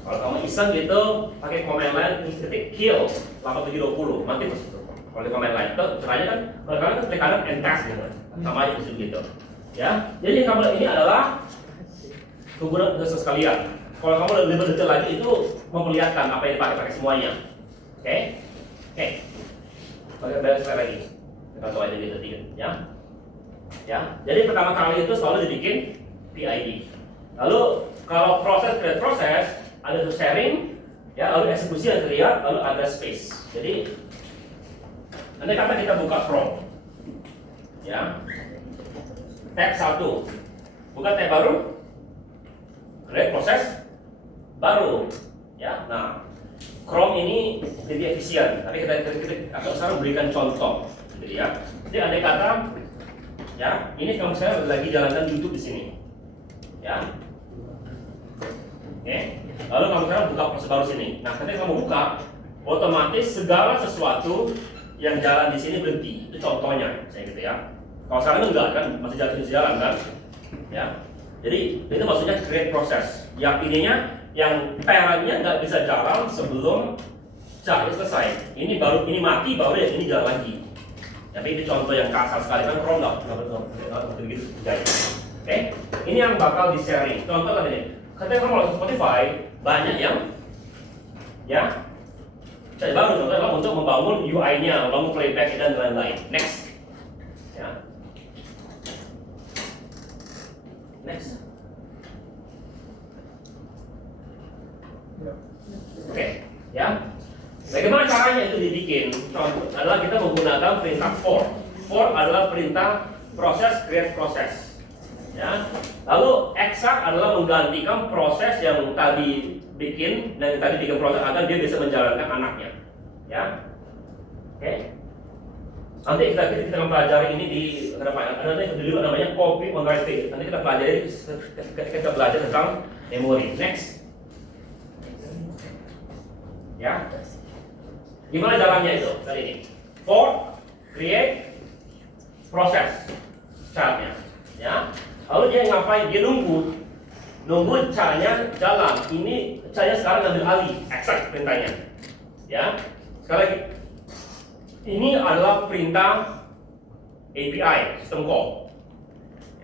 Kalau kamu iseng gitu pakai command line ketik kill 8720 mati terus itu. Kalau di command line itu caranya kan kalau kalian klik kanan and test gitu. Sama aja disitu gitu. Ya. Jadi kamu ini adalah kegunaan khusus kalian. Kalau kamu lebih detail lagi itu memperlihatkan apa yang dipakai semuanya. Oke? Oke. Pakai beres sekali lagi. Kita coba aja gitu ya. Ya. Jadi pertama kali itu selalu dibikin PID. Lalu kalau proses create proses ada tuh sharing, ya, lalu eksekusi yang terlihat, lalu ada space. Jadi nanti kata kita buka from, ya, tab 1, buka tab baru, create proses baru, ya. Nah, Chrome ini lebih efisien. Tapi kita akan sekarang berikan contoh, gitu ya. Jadi ada kata, ya, ini kamu sekarang lagi jalankan YouTube di sini, ya. Oke, lalu kamu sekarang buka proses baru sini. Nah, ketika kamu buka, otomatis segala sesuatu yang jalan di sini berhenti. Itu contohnya, saya gitu ya. Kalau sekarang enggak kan, masih jalan kan, ya. Jadi itu maksudnya create proses. Yang ininya, yang parentnya nggak bisa jalan sebelum cari selesai. Ini baru ini mati, baru yang ini jalan lagi. Tapi itu contoh yang kasar sekali kan, Chrome nggak begitu. Oke, ini yang bakal di sharing. Contoh tadi. Ketika kamu langsung Spotify, banyak yang ya saya baru contohnya untuk membangun UI-nya, membangun playback dan lain-lain. Next, ya. Next. Oke, ya. Bagaimana caranya itu dibikin? Contoh adalah kita menggunakan perintah for. For adalah perintah proses create proses. Ya. Lalu extract adalah menggantikan proses yang tadi bikin dan yang tadi bikin proses agar dia bisa menjalankan anaknya. Ya. Oke. Nanti kita akan pelajari ini di ada dulu namanya copy on write. Nanti kita pelajari kita belajar tentang memori. Next. Ya. Gimana jalannya itu tadi ini? For create proses childnya. Ya. Lalu dia ngapain? Dia nunggu caranya jalan. Ini caranya sekarang ngambil alih, extract perintahnya. Ya, sekali lagi. Ini adalah perintah API, system call.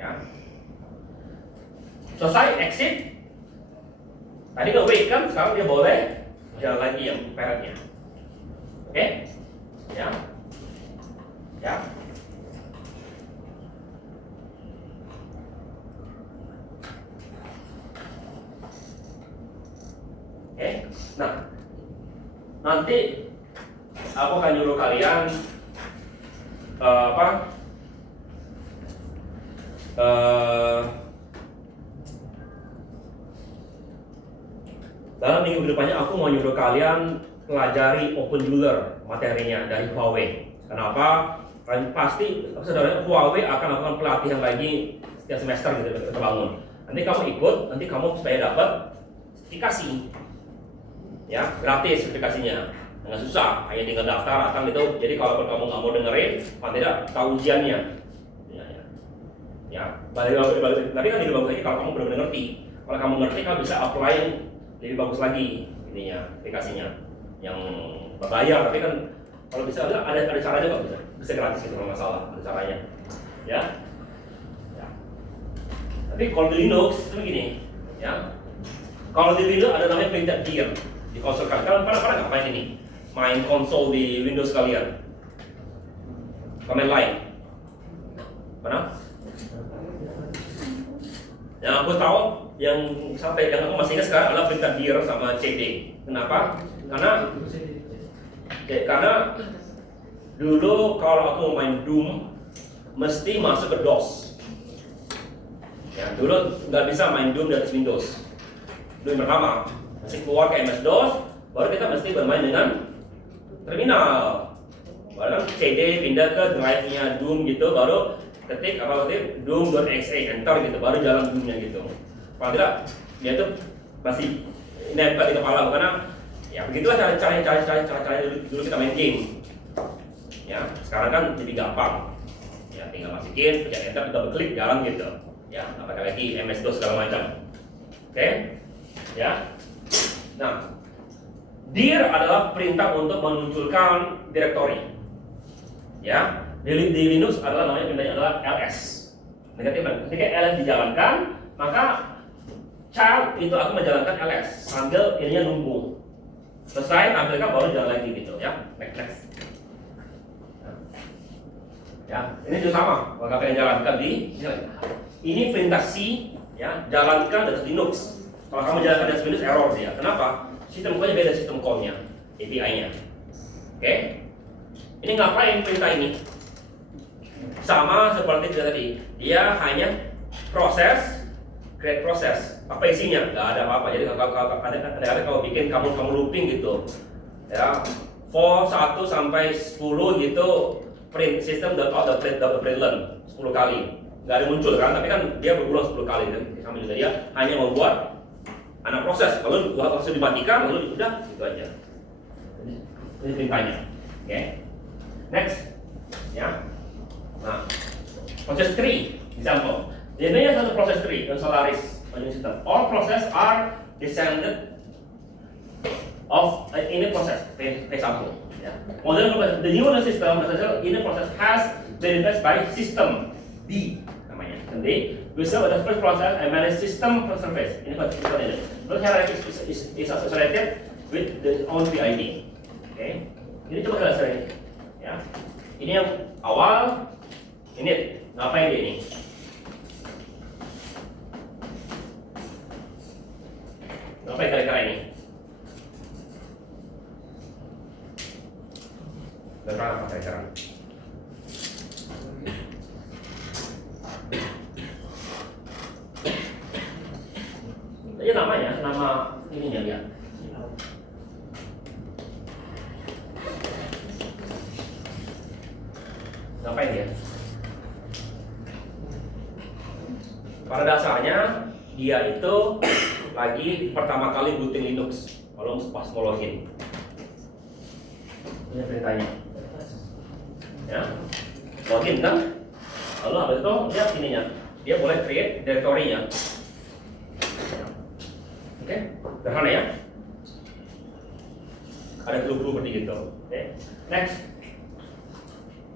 Ya. Selesai, exit. Tadi nggak wait kan? Sekarang dia boleh jalan lagi yang parentnya. Oke? Ya. Ya. Oke, nah nanti aku akan nyuruh kalian dalam minggu depannya aku mau nyuruh kalian pelajari OpenEuler materinya dari Huawei. Kenapa? Kalian pasti saudara Huawei akan melakukan pelatihan lagi setiap semester gitu kita bangun. Nanti kamu ikut, nanti kamu supaya dapat sertifikasi. Ya, gratis sertifikasinya, nggak susah, hanya tinggal daftar, atang gitu. Jadi kalau kamu nggak mau dengerin, paling tidak tahu ujiannya. Ya, balik tapi kan lebih bagus lagi kalau kamu benar-benar ngerti. Kalau kamu ngerti, kamu bisa apply yang lebih bagus lagi, ininya, aplikasinya, yang berbayar. Tapi kan kalau bisa ada caranya kok bisa gratis gitu, nggak masalah, ada caranya. Ya. Tapi kalau di Linux itu begini, ya. Kalau di Windows ada namanya printed tier di konsol kalian. Kalian pernah nggak main ini? Main konsol di Windows kalian? Command line? Pernah? Yang aku tahu, yang aku masih ingat sekarang adalah perintah dir sama cd. Kenapa? Karena dulu kalau aku mau main Doom mesti masuk ke DOS. Ya, dulu nggak bisa main Doom dari Windows. Doom pertama masih keluar ke MS DOS, baru kita mesti bermain dengan terminal. Baru CD pindah ke drive-nya Doom gitu, baru ketik Doom.exe enter gitu, baru jalan Doom-nya gitu. Kalau tidak, dia itu masih nempel di kepala, karena ya begitulah cara dulu kita main game. Ya, sekarang kan jadi gampang. Ya, tinggal masukin, pencet enter, double klik, jalan gitu. Ya, nggak pakai lagi MS DOS segala macam. Oke? Ya. Nah, dir adalah perintah untuk memunculkan direktori. Ya, di Linux adalah namanya perintahnya adalah ls. Negatif. Ketika ls dijalankan, maka child itu akan menjalankan ls sambil ininya nunggu. Selesai, tampilkan baru jalan lagi gitu ya. Next. Ya, ini juga sama. Kalau kalian jalankan ini perintah C, ya, jalankan dengan Linux. Kalau kamu jalankan dengan Windows error dia. Kenapa? Sistem call-nya beda sistem call-nya, API-nya. Oke? Ini ngapain perintah ini? Sama seperti tadi. Dia hanya proses, create proses. Apa isinya? Nggak ada apa-apa. Jadi kalau kalau bikin kamu looping gitu, ya, for 1 sampai 10 gitu, print system print learn 10 kali. Nggak ada muncul kan? Tapi kan dia berulang 10 kali kan? Sama juga dia hanya membuat anak proses, lalu langsung dimatikan, lalu udah itu aja. Ini perintahnya. Oke. Next. Ya. Nah, proses tree example. Ini satu proses tree yang Solaris system. All process are descended of ini proses example. Ya. Modern the neural system ini proses has been replaced by system D namanya. Nanti we serve the first process and manage system surface. Ini ini. First hierarchy is associated with the own PID. Oke. Ini coba kita lihat ini. Ya. Ini yang awal. Ini ngapain dia ini? Ngapain kira-kira ini? Kira-kira apa kira-kira? Ini namanya, nama ininya lihat. Ngapain dia? Pada dasarnya dia itu lagi pertama kali booting Linux, kalau pas mau login. Ini ceritanya. Ya, login kan? Lalu habis itu lihat ininya, dia boleh create directory-nya. Oke, sederhana ya. Ada clue-clue seperti gitu. Oke, next.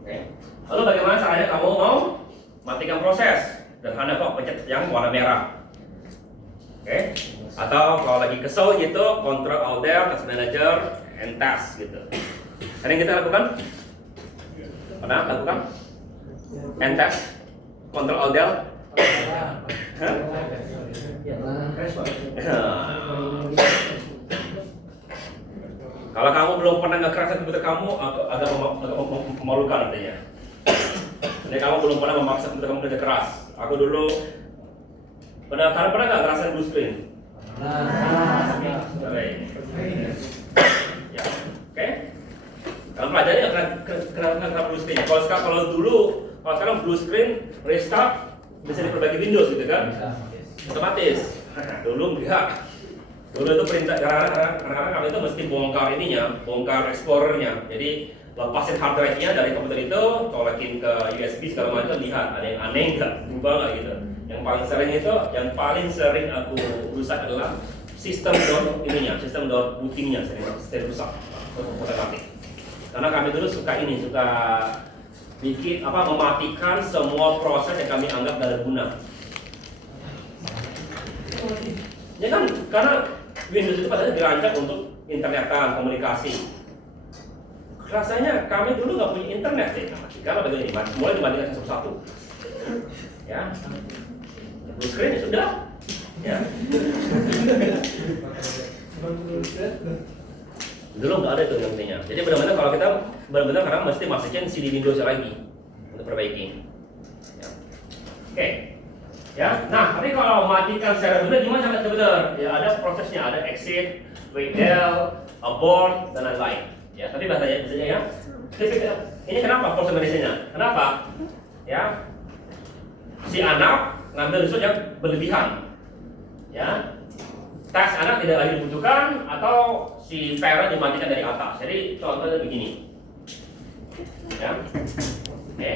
Oke. Lalu bagaimana caranya kamu mau matikan proses? Sederhana kok, pencet yang warna merah. Oke. Atau kalau lagi kesel gitu, Ctrl Alt Del, Task Manager, and Task gitu. Ada yang kita lakukan? Pernah lakukan? And Task, Ctrl Alt Del. Kalau kamu belum pernah ngekerasin komputer kamu, agak memalukan artinya. Jadi kamu belum pernah memaksa komputer kamu kerja keras. Aku dulu pernah nggak ngerasain blue screen? Ya, oke. Kalau pelajari kena blue screen. Kalau dulu, kalau sekarang blue screen restart bisa diperbaiki Windows gitu kan? Otomatis. Dulu enggak. Dulu itu perintah karena kami itu mesti bongkar ininya, bongkar explorernya. Jadi lepasin hard drive-nya dari komputer itu, colokin ke USB segala macam, lihat ada yang aneh nggak, berubah nggak gitu. Yang paling sering aku rusak adalah sistem bootingnya sering rusak komputer kami. Karena kami dulu suka bikin mematikan semua proses yang kami anggap tidak ada guna. Ya kan, karena Windows itu padahal dirancang untuk internetan, komunikasi. Rasanya kami dulu nggak punya internet deh, karena begini, mulai dibandingkan satu-satu. Ya, full screen ya sudah. Ya. Dulu nggak ada itu yang pentingnya. Jadi benar-benar kalau kita benar-benar sekarang mesti masukin CD Windows lagi untuk perbaiki. Ya. Oke. Ya. Nah, tapi kalau matikan secara benar gimana cara benar? Ya ada prosesnya, ada exit, wait del, abort dan lain-lain. Ya, tapi bahasanya ya. Ini kenapa proses managenya? Kenapa? Ya. Si anak ngambil result yang berlebihan. Ya. Teks anak tidak lagi dibutuhkan atau si parent dimatikan dari atas. Jadi contohnya begini. Ya. Oke.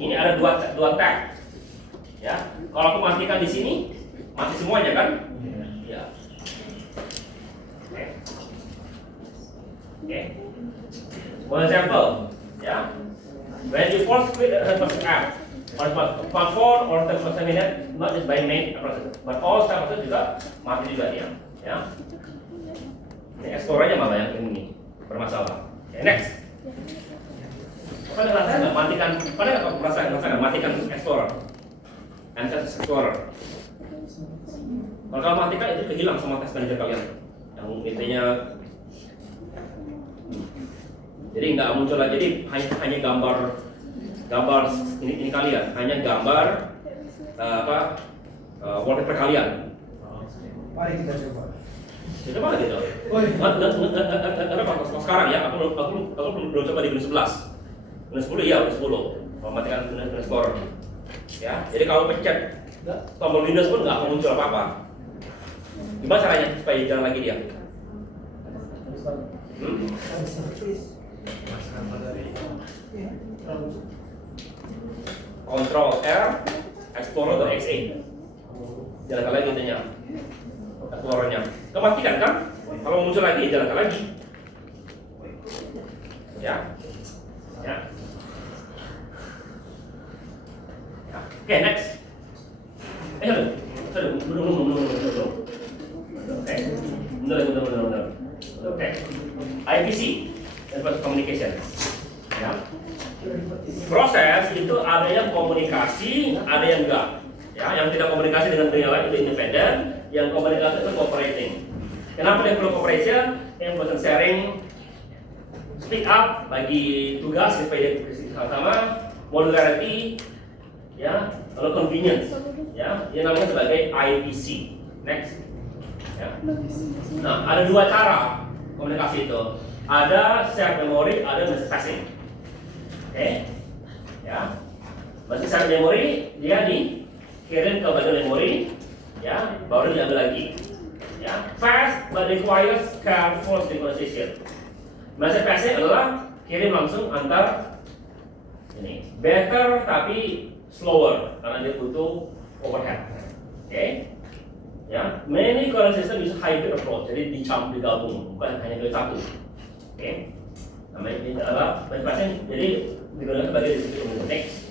Ini ada dua tag. Ya. Kalau aku matikan di sini, mati semuanya kan? Ya. Oke. Oke. For example, ya. When you force quit a person app, or perform or terminate, not just by main process, but all process juga mati juga dia. Ya. Ini Explorer-nya malah yang ini bermasalah. Okay, next. Apa yang rasanya nggak matikan? Pada nggak merasakan matikan Explorer, Ancestry Explorer. Kalau kalian matikan itu kehilang sama test manager kalian. Yang intinya, jadi nggak muncul lagi. Jadi hanya gambar ini kalian, hanya gambar wallpaper kalian. Mari kita coba. Itu apa gitu? Kenapa sekarang ya? Aku belum coba di Windows 11. Windows 10 iya, Windows 10. Mematikan Windows Explorer. Ya, jadi kalau pencet tombol Windows pun nggak akan muncul apa-apa. Gimana caranya supaya jalan lagi dia? Control R, Explorer.exe. Jalan lagi intinya. Explorernya. Kematikan kan? Kalau muncul lagi, jalankan lagi. Ya. Ya. Ya. Oke, next. Belum. Oke. Benar. Oke. IPC, Advanced Communication. Ya. Proses itu ada yang komunikasi, ada yang enggak. Ya, yang tidak komunikasi dengan dunia lain itu independen, yang komunikasi itu cooperating. Kenapa dia perlu cooperation? Yang buat sharing, speak up, bagi tugas supaya dia sama, modularity, ya, lalu convenience, ya, yang namanya sebagai IPC. Next. Ya. Nah, ada dua cara komunikasi itu. Ada shared memory, ada message passing. Oke, ya. Message shared memory dia kirim ke bagian memori, ya, baru diambil lagi. Ya, fast but requires careful synchronization. Message passing adalah kirim langsung antar ini. Better tapi slower karena dia butuh overhead. Oke. Ya, many current system use hybrid approach, jadi digabung, bukan hanya pilih satu. Oke. Namanya ini adalah message passing, jadi digunakan sebagai distributed text.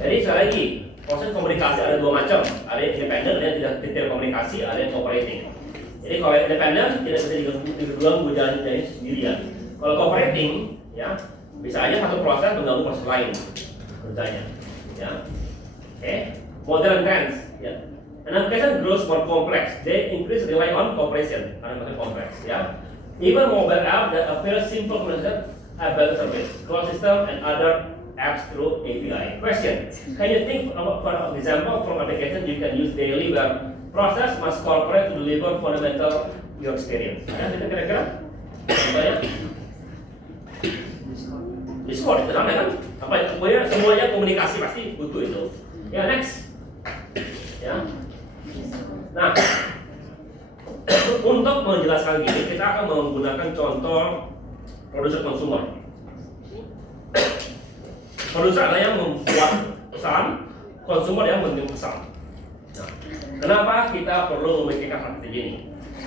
Jadi sekali lagi, proses komunikasi ada dua macam, ada yang independen, ada yang tidak detail komunikasi, ada yang cooperating. Jadi kalau yang independen tidak bisa digabung jalan dari sendirian. Kalau cooperating, ya bisa aja satu proses menggabung proses lain kerjanya. Ya, oke. Modern trends, ya. An application grows more complex, they increase rely on cooperation, karena makin kompleks. Ya, even mobile app that appears simple communication have better service, cloud system and other apps through API. Question: can you think of for example from application you can use daily where process must cooperate to deliver fundamental your experience? Ya, itu kira-kira contohnya Discord itu namanya kan? Apa itu? Semuanya komunikasi pasti butuh itu. Ya, next. Ya. Nah, untuk menjelaskan gini kita akan menggunakan contoh produser konsumer. Produser adalah yang membuat pesan, konsumer yang menerima pesan. Nah, kenapa kita perlu memikirkan hal seperti ini?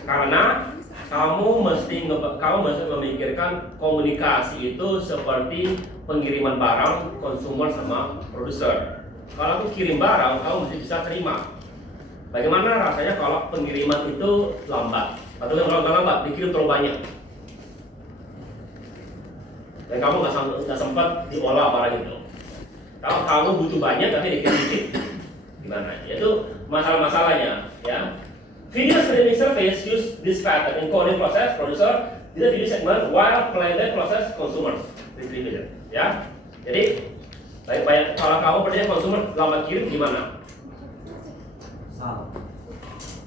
Karena kamu mesti memikirkan komunikasi itu seperti pengiriman barang konsumer sama produser. Kalau aku kirim barang, kamu mesti bisa terima. Bagaimana rasanya kalau pengiriman itu lambat? Atau yang lambat, dikirim terlalu banyak. Dan kamu nggak sempat diolah barang itu. Kalau kamu butuh banyak tapi dikirim dikit, gimana? Itu masalah-masalahnya, ya. Video streaming service use this pattern encoding process producer the video segment while playback process consumer distributor, ya. Jadi banyak kalau kamu percaya consumer lambat kirim gimana?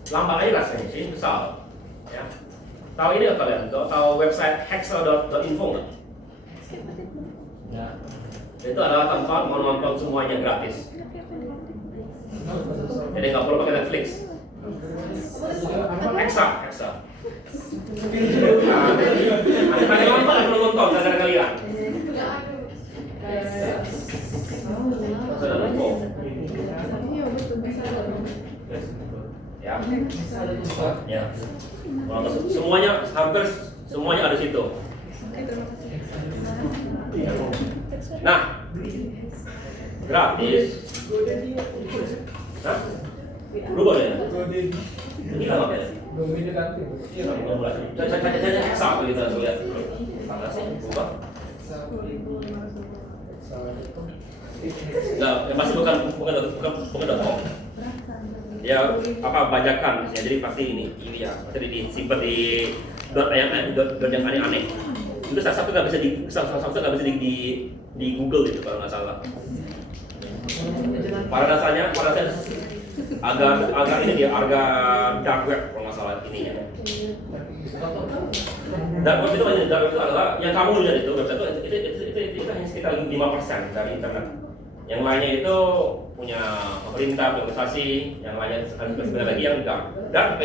Lambat aja rasanya sih, kesal, ya. Tahu ini nggak kalian? Tahu website hexel.info nggak? Ya. Itu adalah tempat mau nonton semuanya gratis. Jadi nggak perlu pakai Netflix. Hexa. Nanti pakai lama dan belum nonton gara-gara kalian. Sudah info. Ya. Ya. Semuanya hampir semuanya ada di situ. Nah, gratis. Nah, berubah ya? Ini apa ya? Saya hexa kita lihat. Mana sih? Berubah? Enggak, yang pasti bukan .com. Ya apa bajakan ya, jadi pasti ini ya, pasti disimpan di dot yang aneh-aneh. Itu salah satu nggak bisa di Google itu kalau nggak salah. Pada dasarnya agak ini dia harga dark web kalau nggak salah ini ya. Dark web itu adalah yang kamu lihat itu website itu hanya sekitar 5% dari internet. Yang lainnya itu punya pemerintah, organisasi, yang lainnya sebenarnya lagi yang dark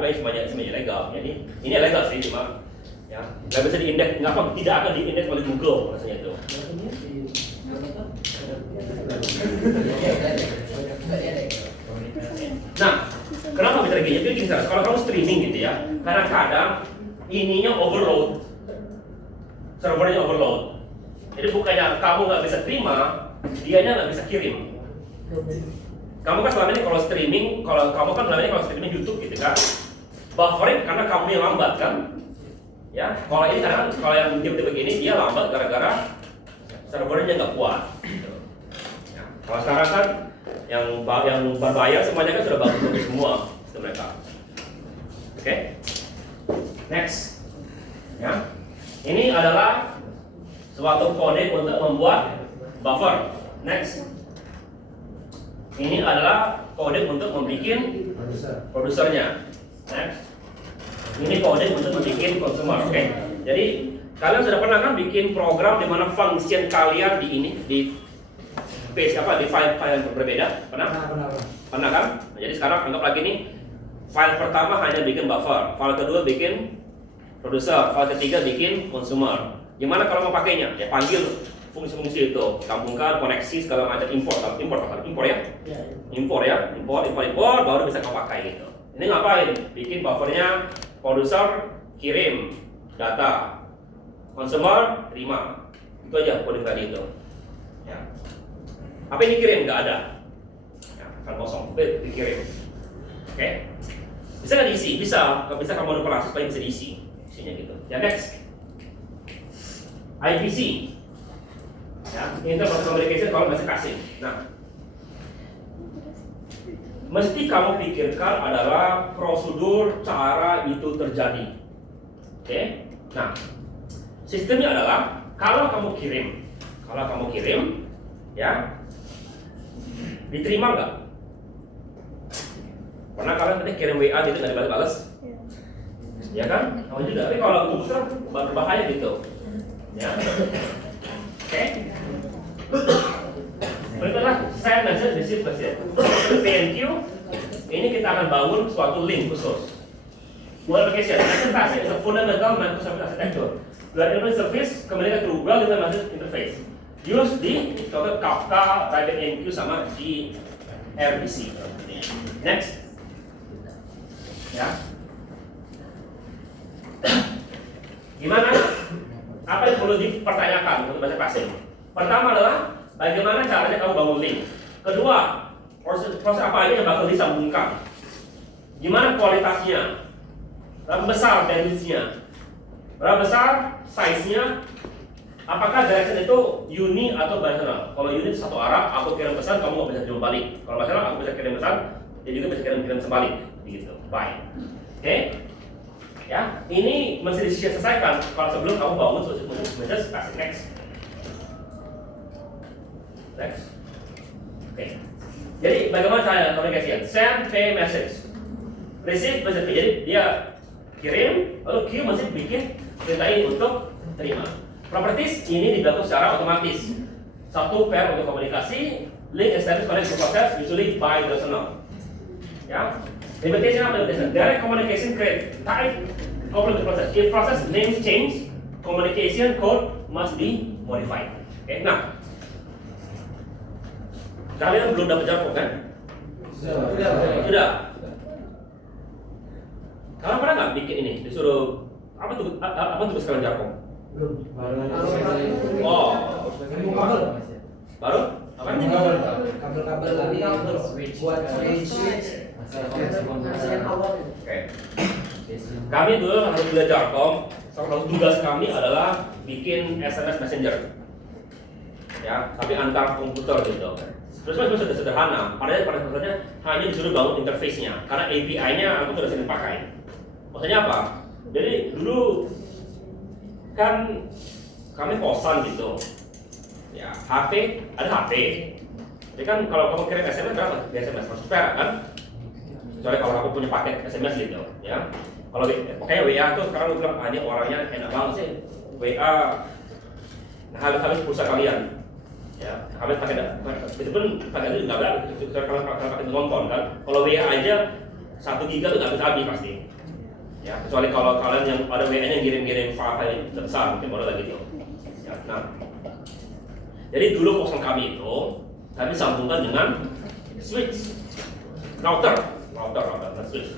web semuanya legal. Jadi ini legal sih cuma ya nggak bisa diindeks, tidak akan diindeks oleh Google rasanya itu. Nah, kenapa bisa begini? Jadi gini, kalau kamu streaming gitu ya, kadang-kadang ininya overload, servernya overload. Jadi bukannya kamu nggak bisa terima, dianya nggak bisa kirim. Kamu kan selama ini kalau streaming YouTube gitu kan, buffering karena kamu yang lambat kan? Ya, kalau ini kadang kalau yang tipe-tipe begini dia lambat gara-gara servernya nggak kuat. Ya, kalau sekarang kan yang berbayar semuanya kan sudah bagus semua sistem mereka. Oke, next. Ya, ini adalah suatu kode untuk membuat buffer. Next. Ini adalah kode untuk membuat produsernya. Next. Ini kode untuk membuat consumer. Oke. Jadi kalian sudah pernah kan bikin program di mana function kalian di page apa di file yang berbeda? Pernah kan? Nah, jadi sekarang anggap lagi nih file pertama hanya bikin buffer, file kedua bikin produser, file ketiga bikin consumer. Gimana kalau mau pakainya? Ya panggil fungsi-fungsi itu, gabungkan, koneksi segala macam, import baru bisa kau pakai gitu. Ini ngapain? Bikin buffernya, produser kirim data, consumer terima. Itu aja kode tadi itu. Ya. Apa ini kirim? Nggak ada. Ya, kan kosong, dikirim. Oke. Bisa nggak diisi? Bisa. Kalau bisa kamu manipulasi supaya bisa diisi. Isinya gitu. Ya next. IPC. Ya, Internet Communication kalau bahasa kasih. Nah, mesti kamu pikirkan adalah prosedur cara itu terjadi. Oke? Nah, sistemnya adalah kalau kamu kirim, ya, diterima nggak? Pernah kalian tadi kirim WA gitu nggak dibalas-balas? Ya kan? Kamu juga. Tapi kalau untuk besar berbahaya gitu. Ya. Oke? Berikutlah send message receive message. PNQ ini kita akan bangun suatu link khusus. Application message is a fundamental Microsoft architecture. Reliable service communicate through well-defined message interface. Use di contoh Kafka, RabbitMQ sama gRPC. Next. Ya. Gimana? Apa yang perlu dipertanyakan untuk bahasa pasif? Pertama adalah bagaimana caranya kamu bangun link. Kedua, proses apa aja yang bakal disambungkan. Gimana kualitasnya? Berapa besar bandwidth-nya? Berapa besar size-nya? apakah direction itu uni atau bidirectional? Kalau uni itu satu arah, aku kirim pesan, kamu nggak bisa terima balik. Kalau bidirectional, aku bisa kirim pesan, dia juga bisa kirim sebalik, begitu. Bye. Oke? Ya, ini mesti diselesaikan. Kalau sebelum kamu bangun, message kasih next. Next. Oke. Jadi bagaimana cara komunikasinya? Send, pay, message. Receive, message. Jadi dia kirim, lalu Q masih bikin perintahin untuk terima. Properties ini dilakukan secara otomatis. Satu pair untuk komunikasi, link establish connect to process usually by directional. Ya. Limitation apa limitation? Direct communication create type complement process. If process name change, communication code must be modified. Oke, nah. Kalian belum dapat jawab kan? Sudah. Kalian pernah nggak bikin ini? Disuruh apa tugas kalian Jarkom? Oh, baru? Apa? Kabel-kabel tadi buat switch. Oke. Kami dulu harus belajar Jarkom. Salah satu tugas kami adalah bikin SMS Messenger. Ya, tapi antar komputer gitu. Terus sudah sederhana, pada dasarnya hanya disuruh bangun interface-nya, karena API-nya aku sudah sering pakai. Maksudnya apa? Jadi dulu kan kami kosan gitu, ya HP ada HP. Jadi kan kalau kamu kirim SMS berapa? Di SMS 100 perak kan? Kecuali kalau aku punya paket SMS gitu, ya. Kalau pokoknya WA tuh sekarang aku bilang, ini orangnya enak banget sih. WA habis pulsa kalian. Ya, kalian pakai itu pun pakai itu nggak berapa, kalau pakai nonton kan. Kalau WA aja 1 giga tuh nggak bisa habis pasti. Ya, kecuali kalau kalian yang ada WA-nya ngirim-ngirim file besar mungkin baru lagi gitu. Ya, nah, jadi dulu kosan kami itu kami sambungkan dengan switch, router, dan switch.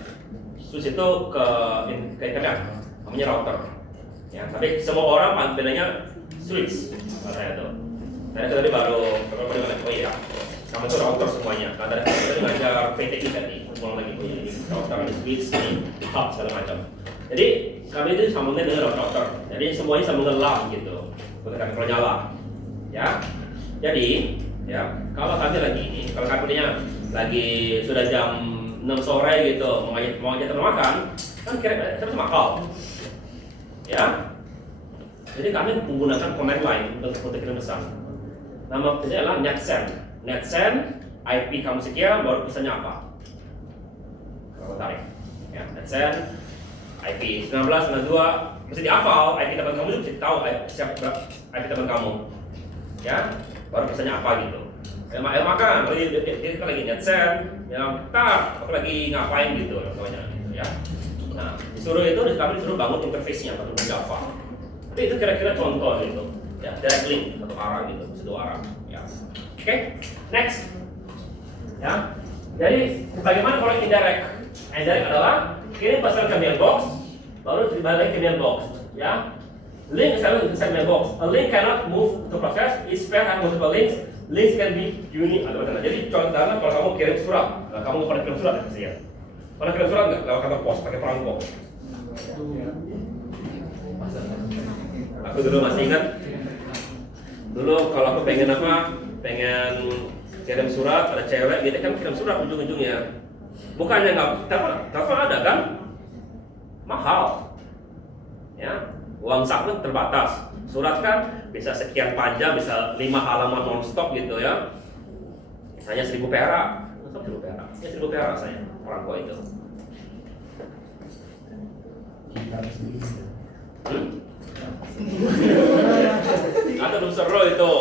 Switch itu ke internet, namanya router. Ya, tapi semua orang bedanya switch, katanya itu. Saya tadi baru dengan ya, sama itu router semuanya. Nah, dari itu ngajar PTI tadi, ulang lagi ini router, switch, hub segala macam. Jadi kami itu sambungnya dengan router. Jadi semuanya sambungan LAN gitu, bukan kalau nyala. Ya, jadi ya kalau kami lagi ini, kalau kami lagi sudah jam 6 sore gitu, mau ngajak teman makan, kan kira siapa makal. Ya, jadi kami menggunakan command line untuk kirim pesan. Nama ini adalah NetSend, IP kamu sekian, baru pesannya apa? Kalau tarik, ya NetSend, IP 1992, mesti dihafal IP teman kamu itu mesti tahu siapa IP teman kamu, ya, baru pesannya apa gitu. Makan, dia lagi NetSend, ya, aku lagi ngapain gitu, namanya, ya. Nah, disuruh itu, kami disuruh bangun interface-nya, baru dihafal. Tapi itu kira-kira contoh gitu. Ya, direct link satu arah gitu, satu arah. Ya, oke, next. Ya, jadi bagaimana kalau indirect? Indirect adalah kirim pesan ke mailbox, baru dibalik ke mailbox. Ya, link selalu inside mailbox. A link cannot move to process. Its pair have multiple links. Links can be unique atau macam. Jadi contohnya kalau kamu kirim surat, nah, kamu pernah kirim surat nggak sih ya? Pernah kirim surat nggak? Lewat kantor pos pakai perangko. Aku dulu masih ingat. Dulu kalau aku pengen kirim surat, ada cewek gitu kan kirim surat ujung-ujungnya. Bukannya nggak, telepon ada kan? Mahal. Ya, uang saku terbatas. Surat kan bisa sekian panjang, bisa 5 halaman non-stop gitu ya. Hanya 1.000 perak. 1.000 perak. Ya 1.000 perak saya, perangko itu. Atau belum seru itu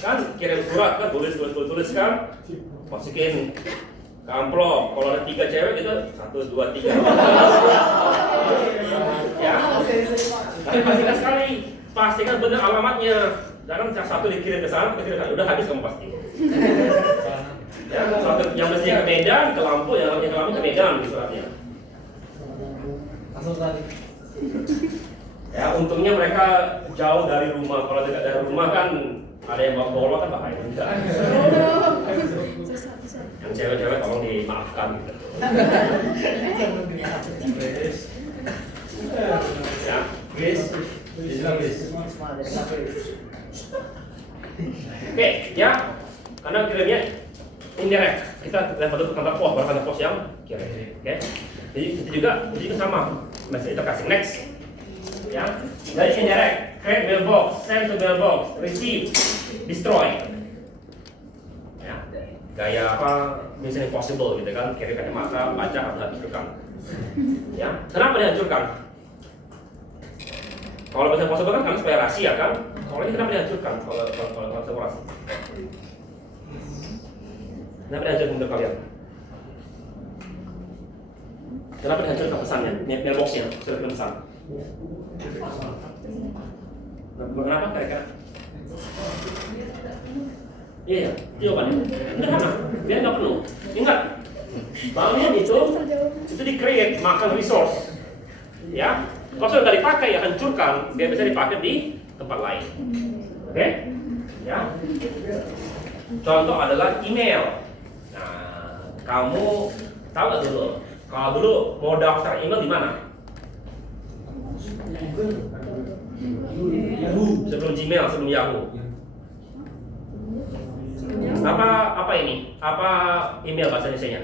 kan kirim surat kan tulis kan masukin ke amplop. Kalau ada 3 cewek gitu 1, 2, 3 ya, tapi pastikan sekali, pastikan benar alamatnya, jangan satu dikirim ke sana, udah habis kamu pasti. Ya, satu yang mestinya ke Medan ke Lampung, yang ke Lampung ke Medan di suratnya. Langsung tadi. Ya, untungnya mereka jauh dari rumah. Kalau dekat dari rumah kan ada yang bawa kan bahaya. Yang cewek-cewek tolong dimaafkan gitu. Ya, guys. Oke, ya, karena kirimnya indirect, kita lempar ke kantor pos, baru kantor pos yang kirim. Oke, jadi itu juga sama, masih kita kasih next. Ya, dari indirect, create mailbox, send to mailbox, receive, destroy. Ya, gaya apa, Mission Impossible gitu kan, kirim kacamata, baca, hancurkan. Ya, kenapa dihancurkan? Kalau Mission Impossible kan supaya rahasia kan, kalau ini kenapa dihancurkan? Kalau separasi, kenapa dihancurkan menurut kalian? Kenapa dihancurkan pesannya, mailboxnya, surat pesan? Kenapa mereka? Iya, jawabannya sederhana, biar nggak penuh. Ingat, bangun itu di-create makan resource, ya. Kalau sudah nggak dipakai, ya hancurkan. Dia bisa dipakai di tempat lain. Oke? Ya. Contoh adalah email. Nah, kamu tahu nggak dulu? Kalau dulu mau daftar email di mana? Sebelum Gmail, sebelum Yahoo. Apa ini? Apa email bahasa Indonesia-nya?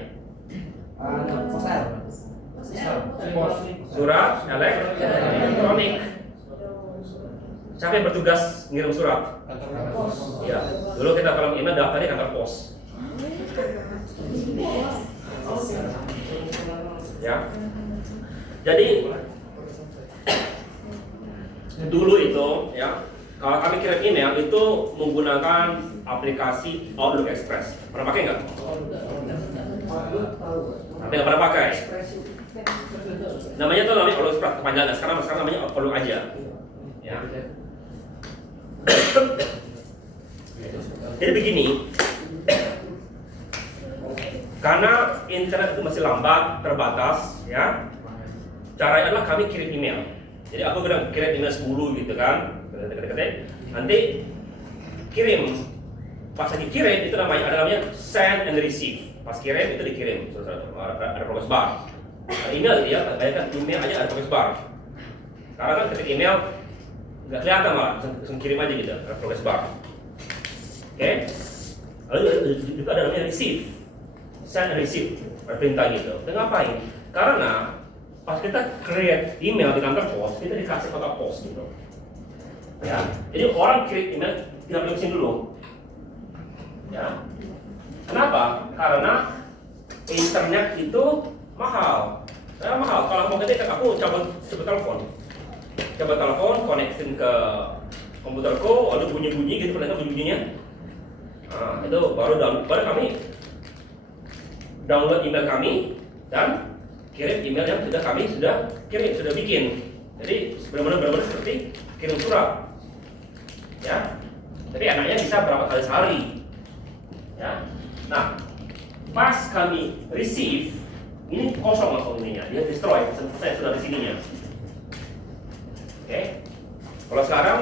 Surat elektronik. Siapa yang bertugas ngirim surat? Ya, dulu kita kalau email daftarnya kantor pos. Ya. Jadi dulu itu ya, kalau kami kirim email itu menggunakan aplikasi Outlook Express. Pernah pakai nggak? Tapi nggak pernah pakai. Namanya Outlook Express kepanjangan. Sekarang namanya Outlook aja. Ya. Jadi begini, karena internet itu masih lambat, terbatas, ya. Caranya adalah kami kirim email. Jadi aku kirim email 10 gitu kan, nanti kirim. Pas lagi kirim itu namanya send and receive. Pas kirim itu dikirim, ada progress bar. Nah, email gitu ya, bayangkan email aja ada progress bar. Karena kan ketik email nggak kelihatan malah, langsung kirim aja gitu, ada progress bar. Oke, lalu juga ada namanya receive, send and receive, perintah gitu. Dan ngapain? Karena pas kita create email di kantor pos, kita dikasih kotak pos gitu. Ya, jadi orang kirim email tidak perlu mesin dulu. Ya, kenapa? Karena internet itu mahal. Mahal. Kalau mau ketik, aku coba telepon, konekin ke komputerku, lalu bunyi-bunyi gitu, ternyata bunyi-bunyinya. Nah, itu baru kami download email kami dan kirim email yang kami sudah bikin. Jadi benar-benar seperti kirim surat. Ya. Tapi enaknya bisa berapa kali sehari. Ya. Nah, pas kami receive, ini kosong langsung ininya, dia destroy, saya sudah di sininya. Oke. Kalau sekarang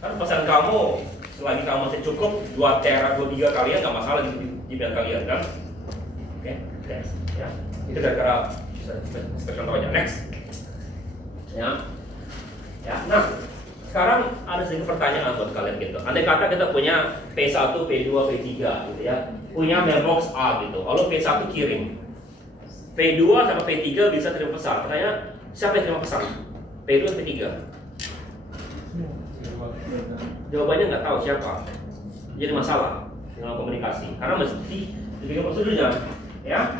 kan pesan kamu selagi kamu masih cukup 2 tera 23 kalian nggak masalah di email kalian kan. Oke. Ya. Itu kira-kira contoh aja. Next. Ya. Nah, sekarang ada sedikit pertanyaan buat kalian gitu. Andai kata kita punya P1, P2, P3 gitu ya, punya mailbox A gitu. Lalu P1 kirim, P2 sama P3 bisa terima pesan. Pertanyaan, siapa yang terima pesan? P2 atau P3? Jawabannya nggak tahu siapa. Jadi masalah dengan komunikasi. Karena mesti dibikin prosedurnya, ya.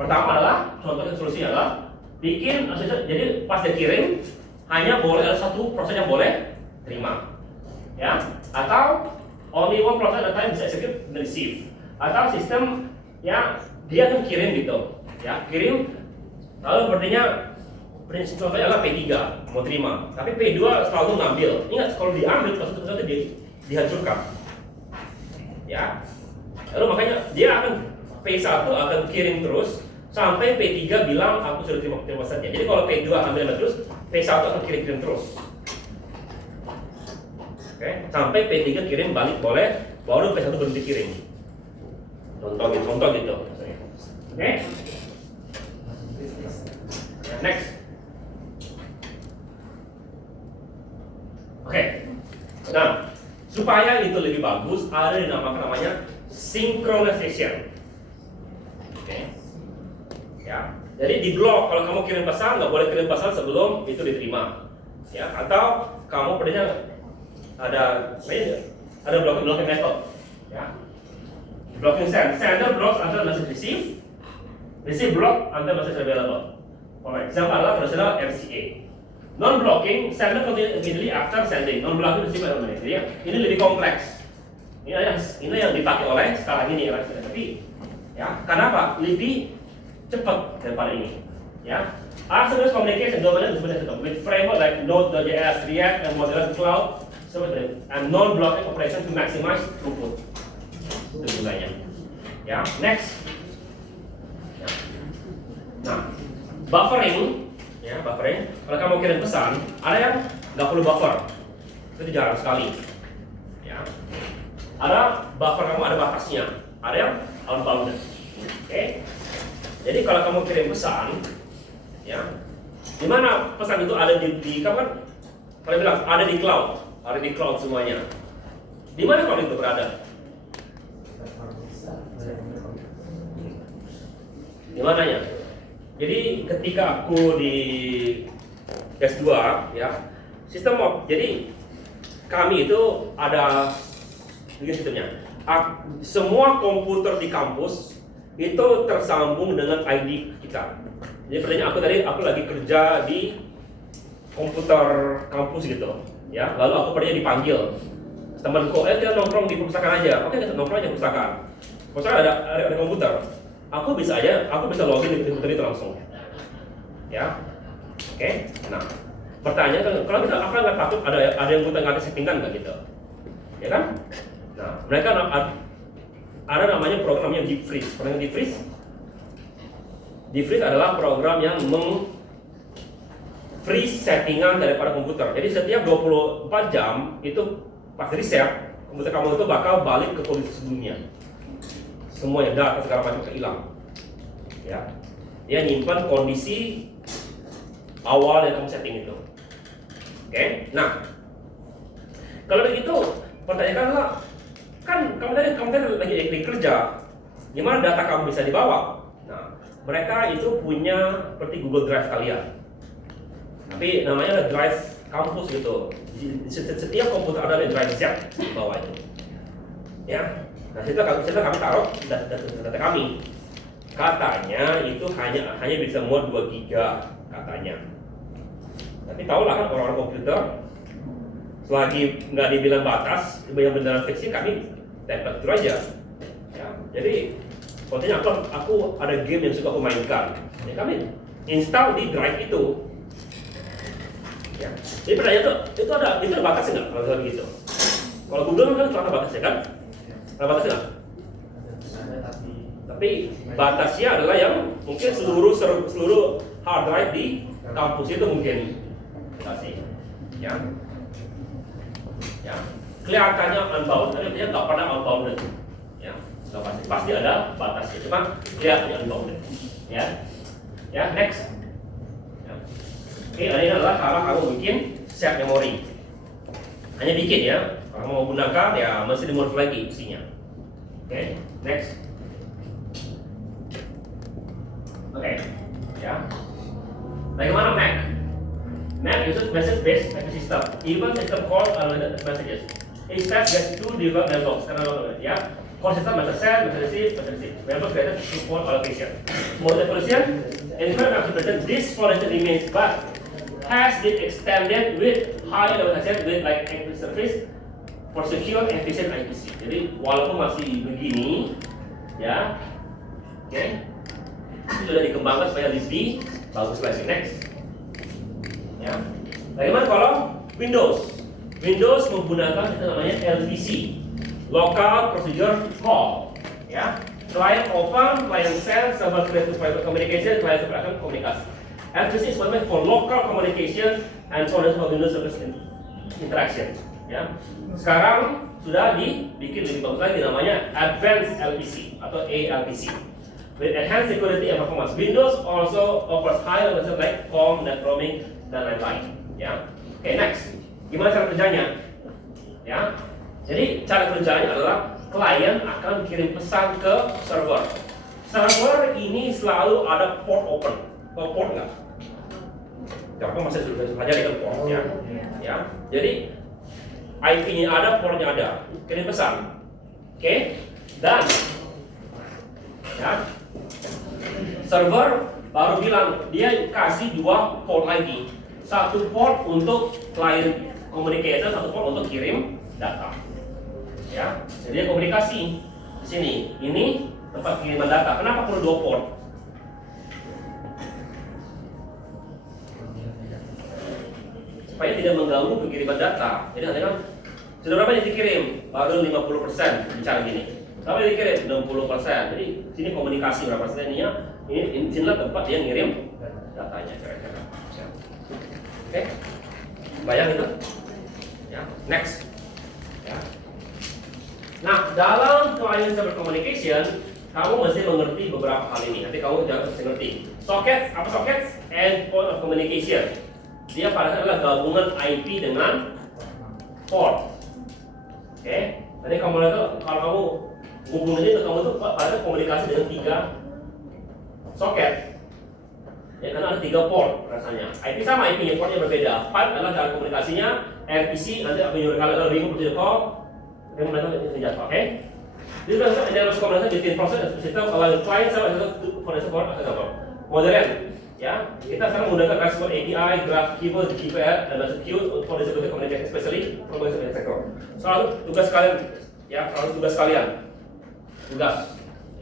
Pertama adalah contoh solusinya adalah bikin, jadi pas dia kirim hanya boleh ada satu proses yang boleh terima, ya. Atau only one process at a time bisa execute dan receive. Atau sistem ya dia akan kirim gitu, ya kirim. Lalu sepertinya prinsip contohnya adalah P3 mau terima, tapi P2 selalu ngambil. Ingat kalau diambil proses itu dihancurkan, ya. Lalu makanya dia akan P1 akan kirim terus sampai P3 bilang aku sudah terima pesannya. Jadi kalau P2 ambil terus, P1 akan kirim terus. Oke, sampai P3 kirim balik boleh, baru P1 berhenti kirim. Contoh gitu. Oke. Next. Oke. Nah, supaya itu lebih bagus, ada yang namanya synchronization. Oke. Ya. Jadi di blog kalau kamu kirim pesan nggak boleh kirim pesan sebelum itu diterima. Ya. Atau kamu perlunya ada blocking method. Ya. Blocking sender blocks until message receive block until message available. For example adalah traditional MCA. Non-blocking, sender continue immediately after sending. Non-blocking receive automatically. Jadi ini lebih kompleks. Ini yang dipakai oleh sekarang ini, tapi ya, kenapa? Lebih cepat daripada ini. Ya, asynchronous communication domain itu sebenarnya with framework like Node.js, React, and Modern Cloud, and non-blocking operation to maximize throughput. Itu gunanya. Ya, next. Ya. Nah, buffering, ya buffering. Kalau kamu kirim pesan, ada yang nggak perlu buffer, itu jarang sekali. Ya, ada buffer kamu ada batasnya, ada yang unbounded. Oke. Jadi kalau kamu kirim pesan, ya, di mana pesan itu ada di kapan? Kalau bilang ada di cloud semuanya. Di mana cloud itu berada? Di mananya? Jadi ketika aku di S2 ya, jadi kami itu ada begini sistemnya. Semua komputer di kampus itu tersambung dengan ID kita. Jadi pertanyaan aku lagi kerja di komputer kampus gitu, ya. Lalu aku pernah dipanggil temanku, kita nongkrong di perpustakaan aja. Oke, kita nongkrong aja di perpustakaan. Perpustakaan ada komputer. Aku bisa login di komputer itu langsung. Ya, oke. Nah, pertanyaan kan, kalau kita apa nggak takut ada yang buta nggak ada settingan nggak gitu, ya kan? Nah, mereka ada namanya program namanya deep freeze. Pernah deep freeze? Deep freeze adalah program yang freeze settingan daripada komputer. Jadi setiap 24 jam itu pas reset, komputer kamu itu bakal balik ke kondisi sebelumnya. Semuanya data segala macam hilang. Ya, dia nyimpan kondisi awal yang kamu setting itu. Oke, nah kalau begitu pertanyaannya kan kamu tadi lagi kerja, gimana data kamu bisa dibawa? Nah, mereka itu punya seperti Google Drive kalian, tapi namanya Drive kampus gitu. Setiap komputer ada Drive Z di bawah itu. Ya, nah situ kami taruh data kami. Katanya itu hanya bisa muat 2 giga katanya. Tapi tahulah kan orang-orang komputer, selagi nggak dibilang batas, yang beneran fiksi kami tempel itu aja. Ya, jadi contohnya aku ada game yang suka aku mainkan, ya kami install di drive itu. Ya, jadi pertanyaan itu ada batasnya nggak kalau gitu? Kalau Google kan ada batasnya kan? Ada batasnya nggak? Tapi batasnya adalah yang mungkin seluruh hard drive di kampus itu mungkin batasi, ya. Kelihatannya unbound, tapi dia nggak pernah unbounded, ya. Pasti ada batasnya, cuma kelihatannya unbounded, ya. Next. Ya. Oke, ini adalah cara kamu bikin set memori. Hanya bikin ya. Kalau mau gunakan ya mesti dimodif lagi isinya. Oke, next. Oke, ya. Bagaimana Mac? Mac uses message-based system. Even system called unlimited messages. Instead gets 2 different mailbox. Ya, call system message send, message receive. Mailbox created to support allocation. Mode evolution. Infinite application. This function remains, but has been extended with high level access with like encrypted service for secure and efficient IPC. Jadi walaupun masih begini, ya, oke, sudah dikembangkan supaya lebih bagus lagi. Next. Ya. Bagaimana kalau Windows? Windows menggunakan itu namanya LPC, Local Procedure Call. Ya. Client open, client send, server create to private communication, client separation komunikasi. LPC is for local communication and for Windows service interaction. Ya. Sekarang sudah dibikin lebih bagus lagi namanya Advanced LPC atau ALPC. With enhanced security and performance, Windows also offers high level like COM, net roaming, dan lain-lain. Ya, oke, next. Gimana cara kerjanya? Ya. Jadi cara kerjanya adalah klien akan kirim pesan ke server. Server ini selalu ada port open. Tahu port nggak? Jangan masih sudah pelajari kan port ya. Ya. Jadi IP-nya ada, portnya ada. Kirim pesan. Oke? Dan ya, server baru bilang dia kasih 2 port lagi. Satu port untuk client communication, satu port untuk kirim data. Ya, jadi komunikasi di sini. Ini tempat kiriman data. Kenapa perlu 2 port? Supaya tidak mengganggu pengiriman data. Jadi nanti kan sudah berapa yang dikirim? Baru 50% bicara gini. Berapa yang dikirim? 60%. Jadi sini komunikasi berapa persennya? Ini sinilah tempat dia ngirim datanya kira-kira. Oke, bayang itu? Ya, next. Ya. Nah, dalam client server communication, kamu mesti mengerti beberapa hal ini. Nanti kamu jangan mengerti. Socket, apa socket? Endpoint of communication. Dia pada dasarnya adalah gabungan IP dengan port. Oke, tadi kamu lihat kalau kamu hubungannya itu kamu tuh pada komunikasi dengan 3 socket. Ya, karena ada 3 port rasanya. IP sama IP-nya, portnya berbeda. Pipe adalah cara komunikasinya. RPC nanti apa yang kalau bingung seperti call. Yang mana itu jatuh, oke? This is the analysis communication between process and system allowing client server for the support as a modern. Ya, kita sekarang menggunakan Respond API, Graph Keyword, GPL, dan Message Queue for distributed communication, especially for the sector. Selalu tugas kalian, ya, selalu tugas kalian,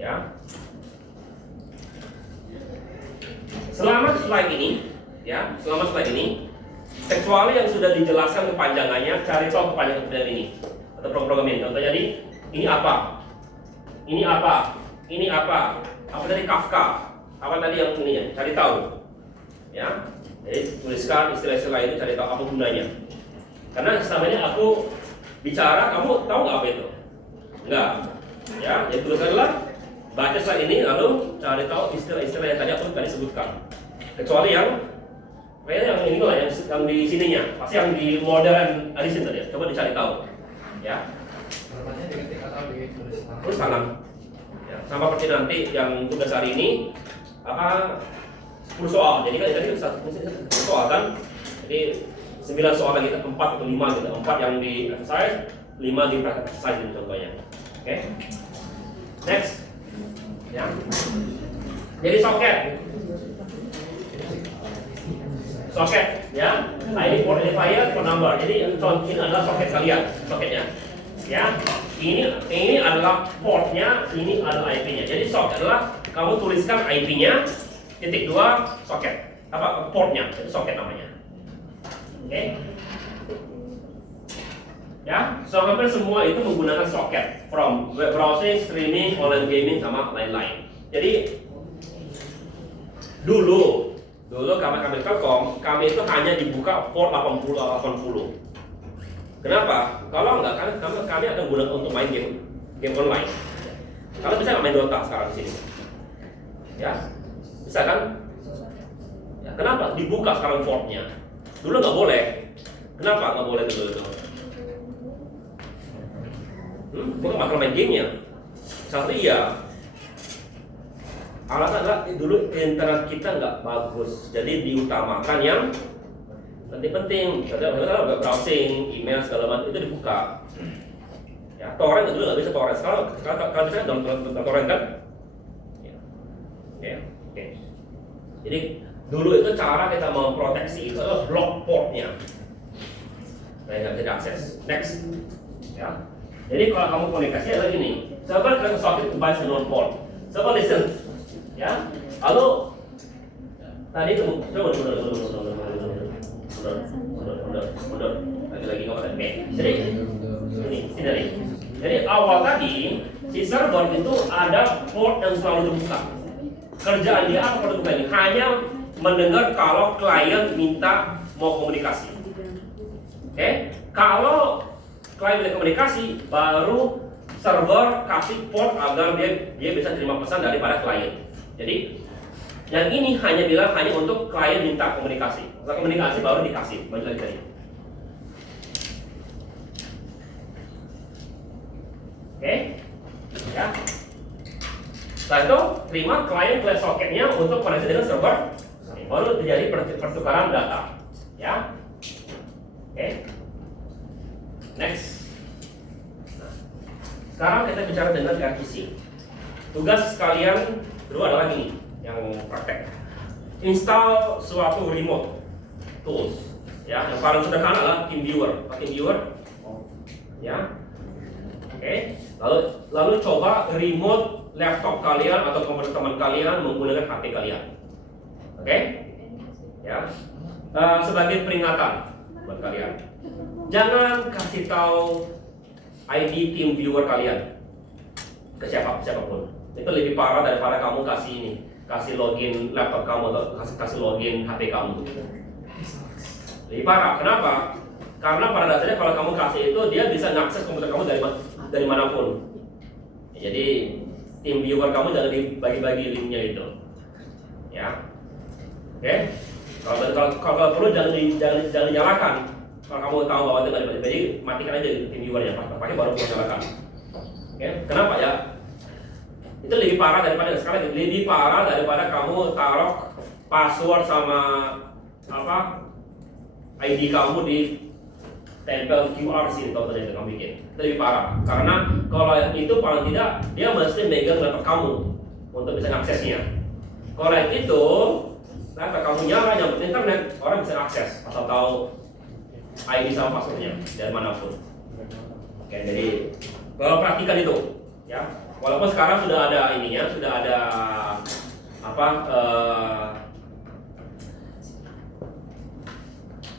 ya. Selama slide ini, ya, kecuali yang sudah dijelaskan kepanjangannya, cari tahu kepanjangan ini atau program ini. Contohnya ini apa? Ini apa? Ini apa? Apa tadi Kafka? Apa tadi yang ini ya? Cari tahu. Ya. Jadi tuliskan istilah-istilah itu, cari tahu apa gunanya. Karena selama ini aku bicara, kamu tahu nggak apa itu? Enggak. Ya, yang tuliskan adalah baca slide ini lalu cari tahu istilah-istilah yang tadi aku sebutkan. Kecuali yang yang ini lah, yang di sininya. Pasti yang di modern edition tadi. Coba dicari tahu. Ya. Formatnya diketik atau ditulis tangan? Terus tangan. Ya, sama seperti nanti yang tugas hari ini apa 10 soal. Jadi kan tadi 1 soal kan. Jadi 9 soal lagi, 4 atau 5 gitu. 4 yang di exercise, 5 di practice exercise gitu contohnya. Oke. Next. Ya. Jadi socket. Socket, ya. ID port identifier, port number. Jadi contoh ini adalah socket kalian, socketnya. Ya. Ini adalah portnya, ini adalah IP-nya. Jadi socket adalah kamu tuliskan IP-nya, titik 2 socket. Apa portnya? Itu socket namanya. Oke. Ya, so hampir semua itu menggunakan socket from web browsing, streaming, online gaming sama lain-lain. Jadi dulu kami Telkom, kami itu hanya dibuka port 80. Kenapa? Kalau enggak kan kami akan gunakan untuk main game online. Kalian bisa nggak main Dota sekarang di sini? Ya, bisa kan? Ya, kenapa? Dibuka sekarang portnya. Dulu nggak boleh. Kenapa nggak boleh dulu itu? Bukan bakal main gamenya. Satu iya. Alasan adalah dulu internet kita nggak bagus, jadi diutamakan yang penting-penting. Misalnya web browsing, email segala macam itu dibuka. Ya, torrent dulu nggak bisa torrent. Sekarang bisa download torrent kan? Ya. Oke. Jadi dulu itu cara kita memproteksi itu adalah block portnya. Nah, nggak bisa diakses. Next. Ya. Jadi kalau kamu komunikasi adalah gini. Server create a socket to bind unknown port. Server listen. Ya, lalu tadi itu coba mundur lagi nggak ada. Jadi ini. Jadi awal tadi si server itu ada port yang selalu terbuka. Kerjaan dia apa port terbuka ini? Hanya mendengar kalau klien minta mau komunikasi. Oke? Kalau klien minta komunikasi, baru server kasih port agar dia bisa terima pesan daripada klien. Jadi yang ini hanya bilang hanya untuk klien minta komunikasi. Setelah komunikasi baru dikasih balik lagi tadi. Setelah itu terima klien soketnya untuk koneksi dengan server, baru terjadi pertukaran data. Ya, oke. Next. Nah, sekarang kita bicara dengan RPC. Tugas kalian kedua adalah gini, yang praktek. Install suatu remote tools. Ya, yang paling sederhana adalah TeamViewer. TeamViewer. Ya. Oke. Lalu coba remote laptop kalian atau komputer teman kalian menggunakan HP kalian. Oke? Ya. Sebagai peringatan buat kalian, jangan kasih tahu ID TeamViewer kalian ke siapapun. Itu lebih parah daripada kamu kasih login laptop kamu atau kasih login HP kamu. Lebih parah. Kenapa? Karena pada dasarnya kalau kamu kasih itu, dia bisa mengakses komputer kamu dari manapun. Jadi TeamViewer kamu jangan dibagi-bagi linknya itu. Ya. Oke? Kalau perlu jangan dinyalakan. Kalau kamu tahu bahwa itu nggak dipakai, jadi matikan aja TeamViewer-nya, pakai baru kamu nyalakan. Oke? Kenapa ya? Itu lebih parah daripada kamu taruh password sama ID kamu di tempel QR sini kalau tadi kamu bikin. Itu lebih parah. Karena kalau yang itu paling tidak dia mesti megang laptop kamu untuk bisa aksesnya. Kalau yang itu laptop kamu nyala nyambut internet, orang bisa akses asal tahu ID sama passwordnya dari manapun. Oke, jadi kalau praktikan itu, ya. Walaupun sekarang sudah ada ininya, sudah ada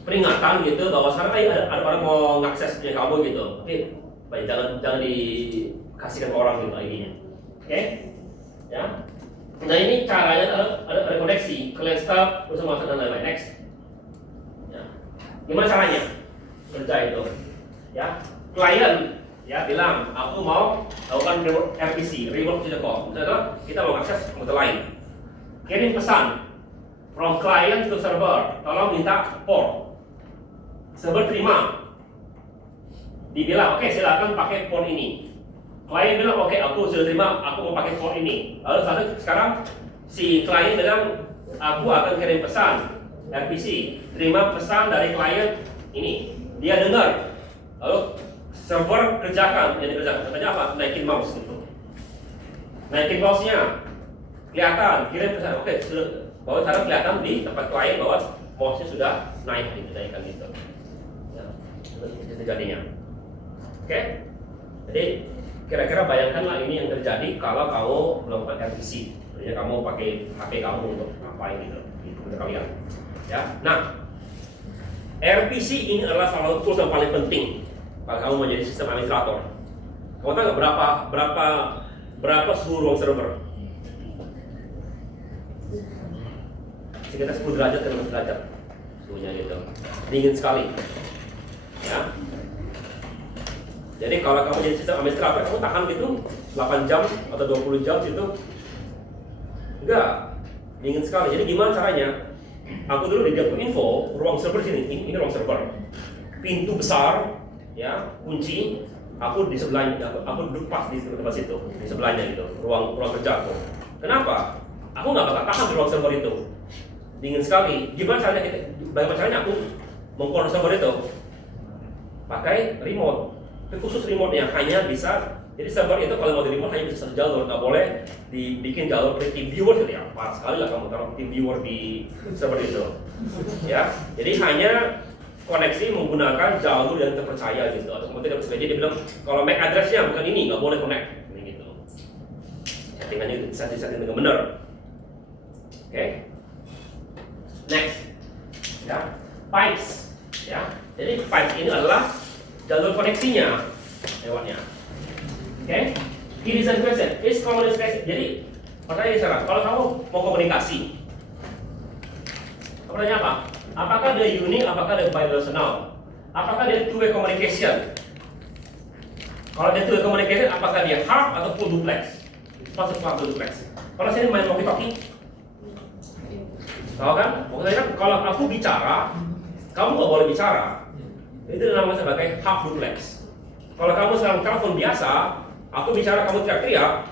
peringatan gitu bahwa sekarang ada orang mau ngakses punya kamu gitu. Oke, baik, jangan dikasihkan ke orang gitu ID-nya. Oke, ya. Nah ini caranya ada koneksi, kalian stop, terus masuk dan lain-lain. Next. Ya. Gimana caranya kerja itu? Ya, klien ya bilang aku mau lakukan RPC, remote telecom. Misalnya kita mau akses komputer lain, kirim pesan from client to server, tolong minta port. Server terima, dibilang oke, silakan pakai port ini. Klien bilang oke, aku sudah terima, aku mau pakai port ini. Lalu sekarang si klien bilang aku akan kirim pesan RPC, terima pesan dari klien ini. Dia dengar, lalu server kerjakan, yang dikerjakan contohnya apa? Naikin mouse gitu. Naikin mouse-nya, kelihatan, kirim pesan. Oke, sudah bahwa sekarang kelihatan di tempat klien bahwa mouse-nya sudah naik, dinaikkan gitu. Ya, itu jadinya. Oke, jadi kira-kira bayangkanlah ini yang terjadi kalau kamu melakukan RPC. Jadi kamu pakai HP kamu untuk ngapain gitu di komputer kalian. Ya, nah RPC ini adalah salah satu tools yang paling penting kalau kamu menjadi sistem administrator. Kamu tahu nggak berapa suhu ruang server? Sekitar 10 derajat ke 15 derajat suhunya gitu. Dingin sekali. Ya. Jadi kalau kamu jadi sistem administrator, kamu tahan gitu 8 jam atau 20 jam situ. Enggak, dingin sekali. Jadi gimana caranya? Aku dulu di Info, ruang server sini, ini ruang server. Pintu besar, ya, kunci. Aku di sebelahnya, aku duduk pas di tempat situ, di sebelahnya itu, ruang kerja aku. Kenapa? Aku nggak bakal tahan di ruang server itu. Dingin sekali. Gimana caranya aku mengkontrol server itu? Pakai remote. Tapi khusus remote-nya hanya bisa, jadi server itu kalau mau di remote hanya bisa satu jalur, nggak boleh dibikin jalur dari TeamViewer gitu ya. Parah sekali lah kamu taruh TeamViewer di server itu. Ya, jadi hanya koneksi menggunakan jalur yang terpercaya gitu. Atau kemudian dia bilang kalau MAC address-nya bukan ini, nggak boleh connect. Ini gitu. Settingannya setting dengan benar. Oke. Next. Ya, pipes. Ya, jadi pipes ini adalah jalur koneksinya lewatnya. Oke, key design question is communication. Jadi pertanyaan sekarang, kalau kamu mau komunikasi, pertanyaan apa? Apakah dia unique? Apakah dia bidirectional? Apakah dia two-way communication? Kalau dia two-way communication, apakah dia half atau full duplex? Maksud half duplex. Kalau sini main walkie-talkie, tahu kan? Maksudnya kan kalau aku bicara, kamu nggak boleh bicara. Itu namanya sebagai half duplex. Kalau kamu sekarang telepon biasa, aku bicara kamu teriak-teriak,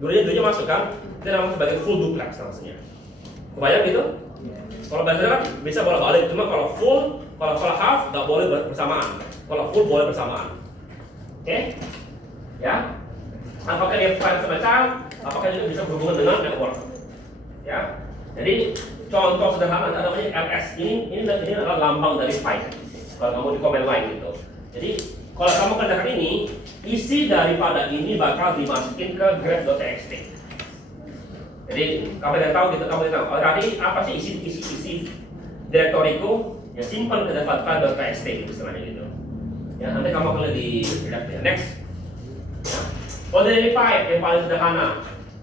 dua-duanya masuk kan? Itu namanya sebagai full duplex maksudnya. Kebayang gitu? Kalau biasanya kan bisa bolak-balik, cuma kalau half nggak boleh bersamaan. Kalau full boleh bersamaan. Oke? Ya? Apakah dia parent sama child? Apakah dia bisa berhubungan dengan network? Ya? Jadi contoh sederhana namanya LS. Ini adalah lambang dari pipe. Kalau kamu di command line gitu. Jadi kalau kamu kerjakan ini, isi daripada ini bakal dimasukin ke grep.txt. Jadi kamu tidak tahu gitu, kamu tidak tahu. Oh, tadi apa sih isi direktoriku? Ya simpan ke dalam file.txt gitu istilahnya gitu. Ya nanti kamu akan di next. Ya. Ordinary pipe yang paling sederhana.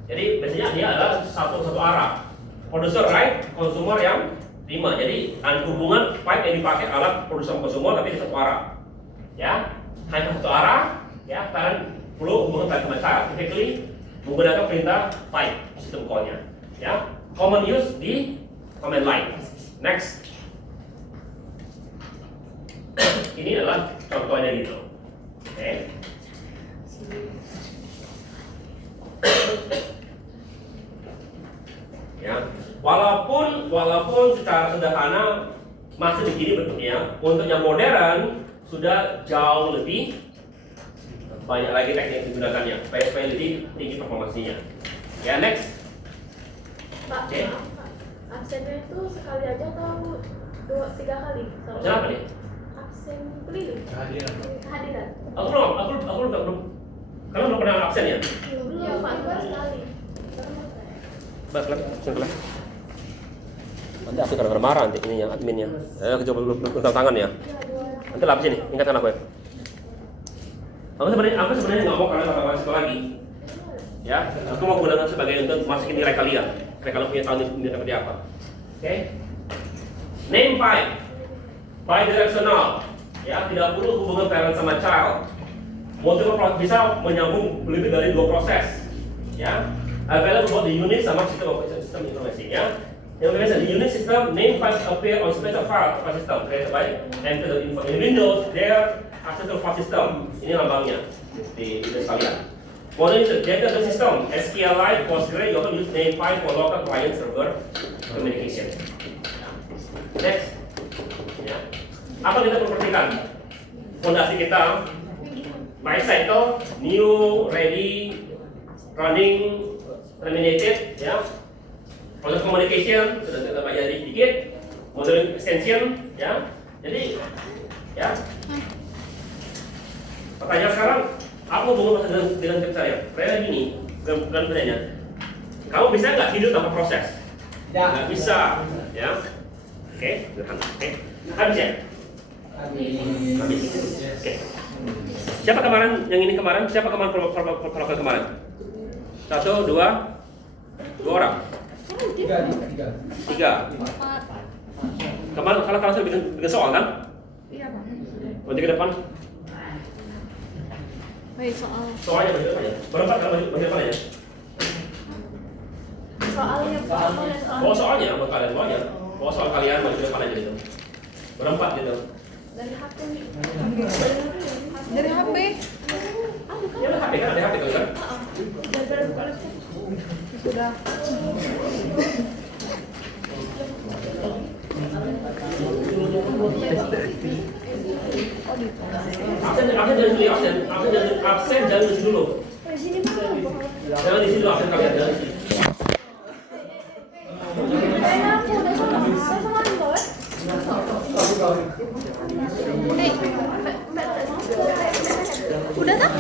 Jadi biasanya dia adalah satu arah. Producer right, consumer yang terima. Jadi hubungan pipe yang dipakai alat producer consumer tapi di satu arah. Ya, hanya satu arah. Ya, kalian perlu hubungan pipe sama child, typically menggunakan perintah pipe sistem call-nya. Ya, common use di command line. Next. Ini adalah contohnya gitu. Oke. Ya, walaupun secara sederhana masih begini bentuknya, untuk yang modern sudah jauh lebih banyak lagi teknik digunakannya supaya lebih tinggi performasinya. Ya, next. Pak, Oke. maaf, Pak. Absennya itu sekali aja atau 2-3 kali? Absen apa nih? Absen keliling. Kehadiran. Aku belum. Kalian belum pernah absen ya? Belum, Pak, cuma sekali. Sebelah. Nanti aku kadang marah nanti ini yang adminnya. Aku coba belum tangan ya. Nanti lah sini, ingatkan aku ya. Aku sebenarnya nggak mau kalian tambah situ lagi. Ya, aku mau gunakan sebagai untuk masukin nilai kalian. Kalian punya tahu nilai seperti apa. Oke? Name pipe, bidirectional. Ya, tidak perlu hubungan parent sama child. Bisa menyambung lebih dari 2 proses. Ya, available buat di Unix sama sistem informasi. Ya, yang biasa di Unix system, name files appear on special file system created by enter the info. In Windows, there access to file system. Ini lambangnya di Windows kalian. Modern itu database system, SQLite, Postgre, you can use name file for local client server communication. Next, ya. Apa kita perlu perhatikan? Fondasi kita, life cycle, new, ready, running, terminated, ya. Proses communication sudah kita pelajari sedikit, modern extension, ya. Jadi, ya. Pertanyaan sekarang, apa hubungan dengan tips saya? Saya gini, bukan pertanyaannya. Kamu bisa nggak hidup tanpa proses? Nggak bisa, ya. Oke, sederhana. Oke, habis ya? Habis. Oke. Siapa kemarin yang ini kemarin? Siapa kemarin program kemarin? 1, 2 orang. 3. Kemarin kalau kalian bikin soal kan? Iya, Pak. Maju ke depan. Baik, soal. Soalnya maju ke depan ya. Berempat kalau maju ke depan ya. Soalnya, Pak. Bawa soalnya buat kalian semuanya. Bawa soal kalian maju ke depan aja gitu. Berempat gitu. Dari HP. Dari HP. Ya ada HP kan, ada HP kan? Dari buka laptop. Sudah. Absen jangan di sini dulu. Di sini, Pak. Jangan di sini dulu absen kalian, jangan di sini. Kayaknya aku udah sama. Saya sama Ando, ya. Udah tak?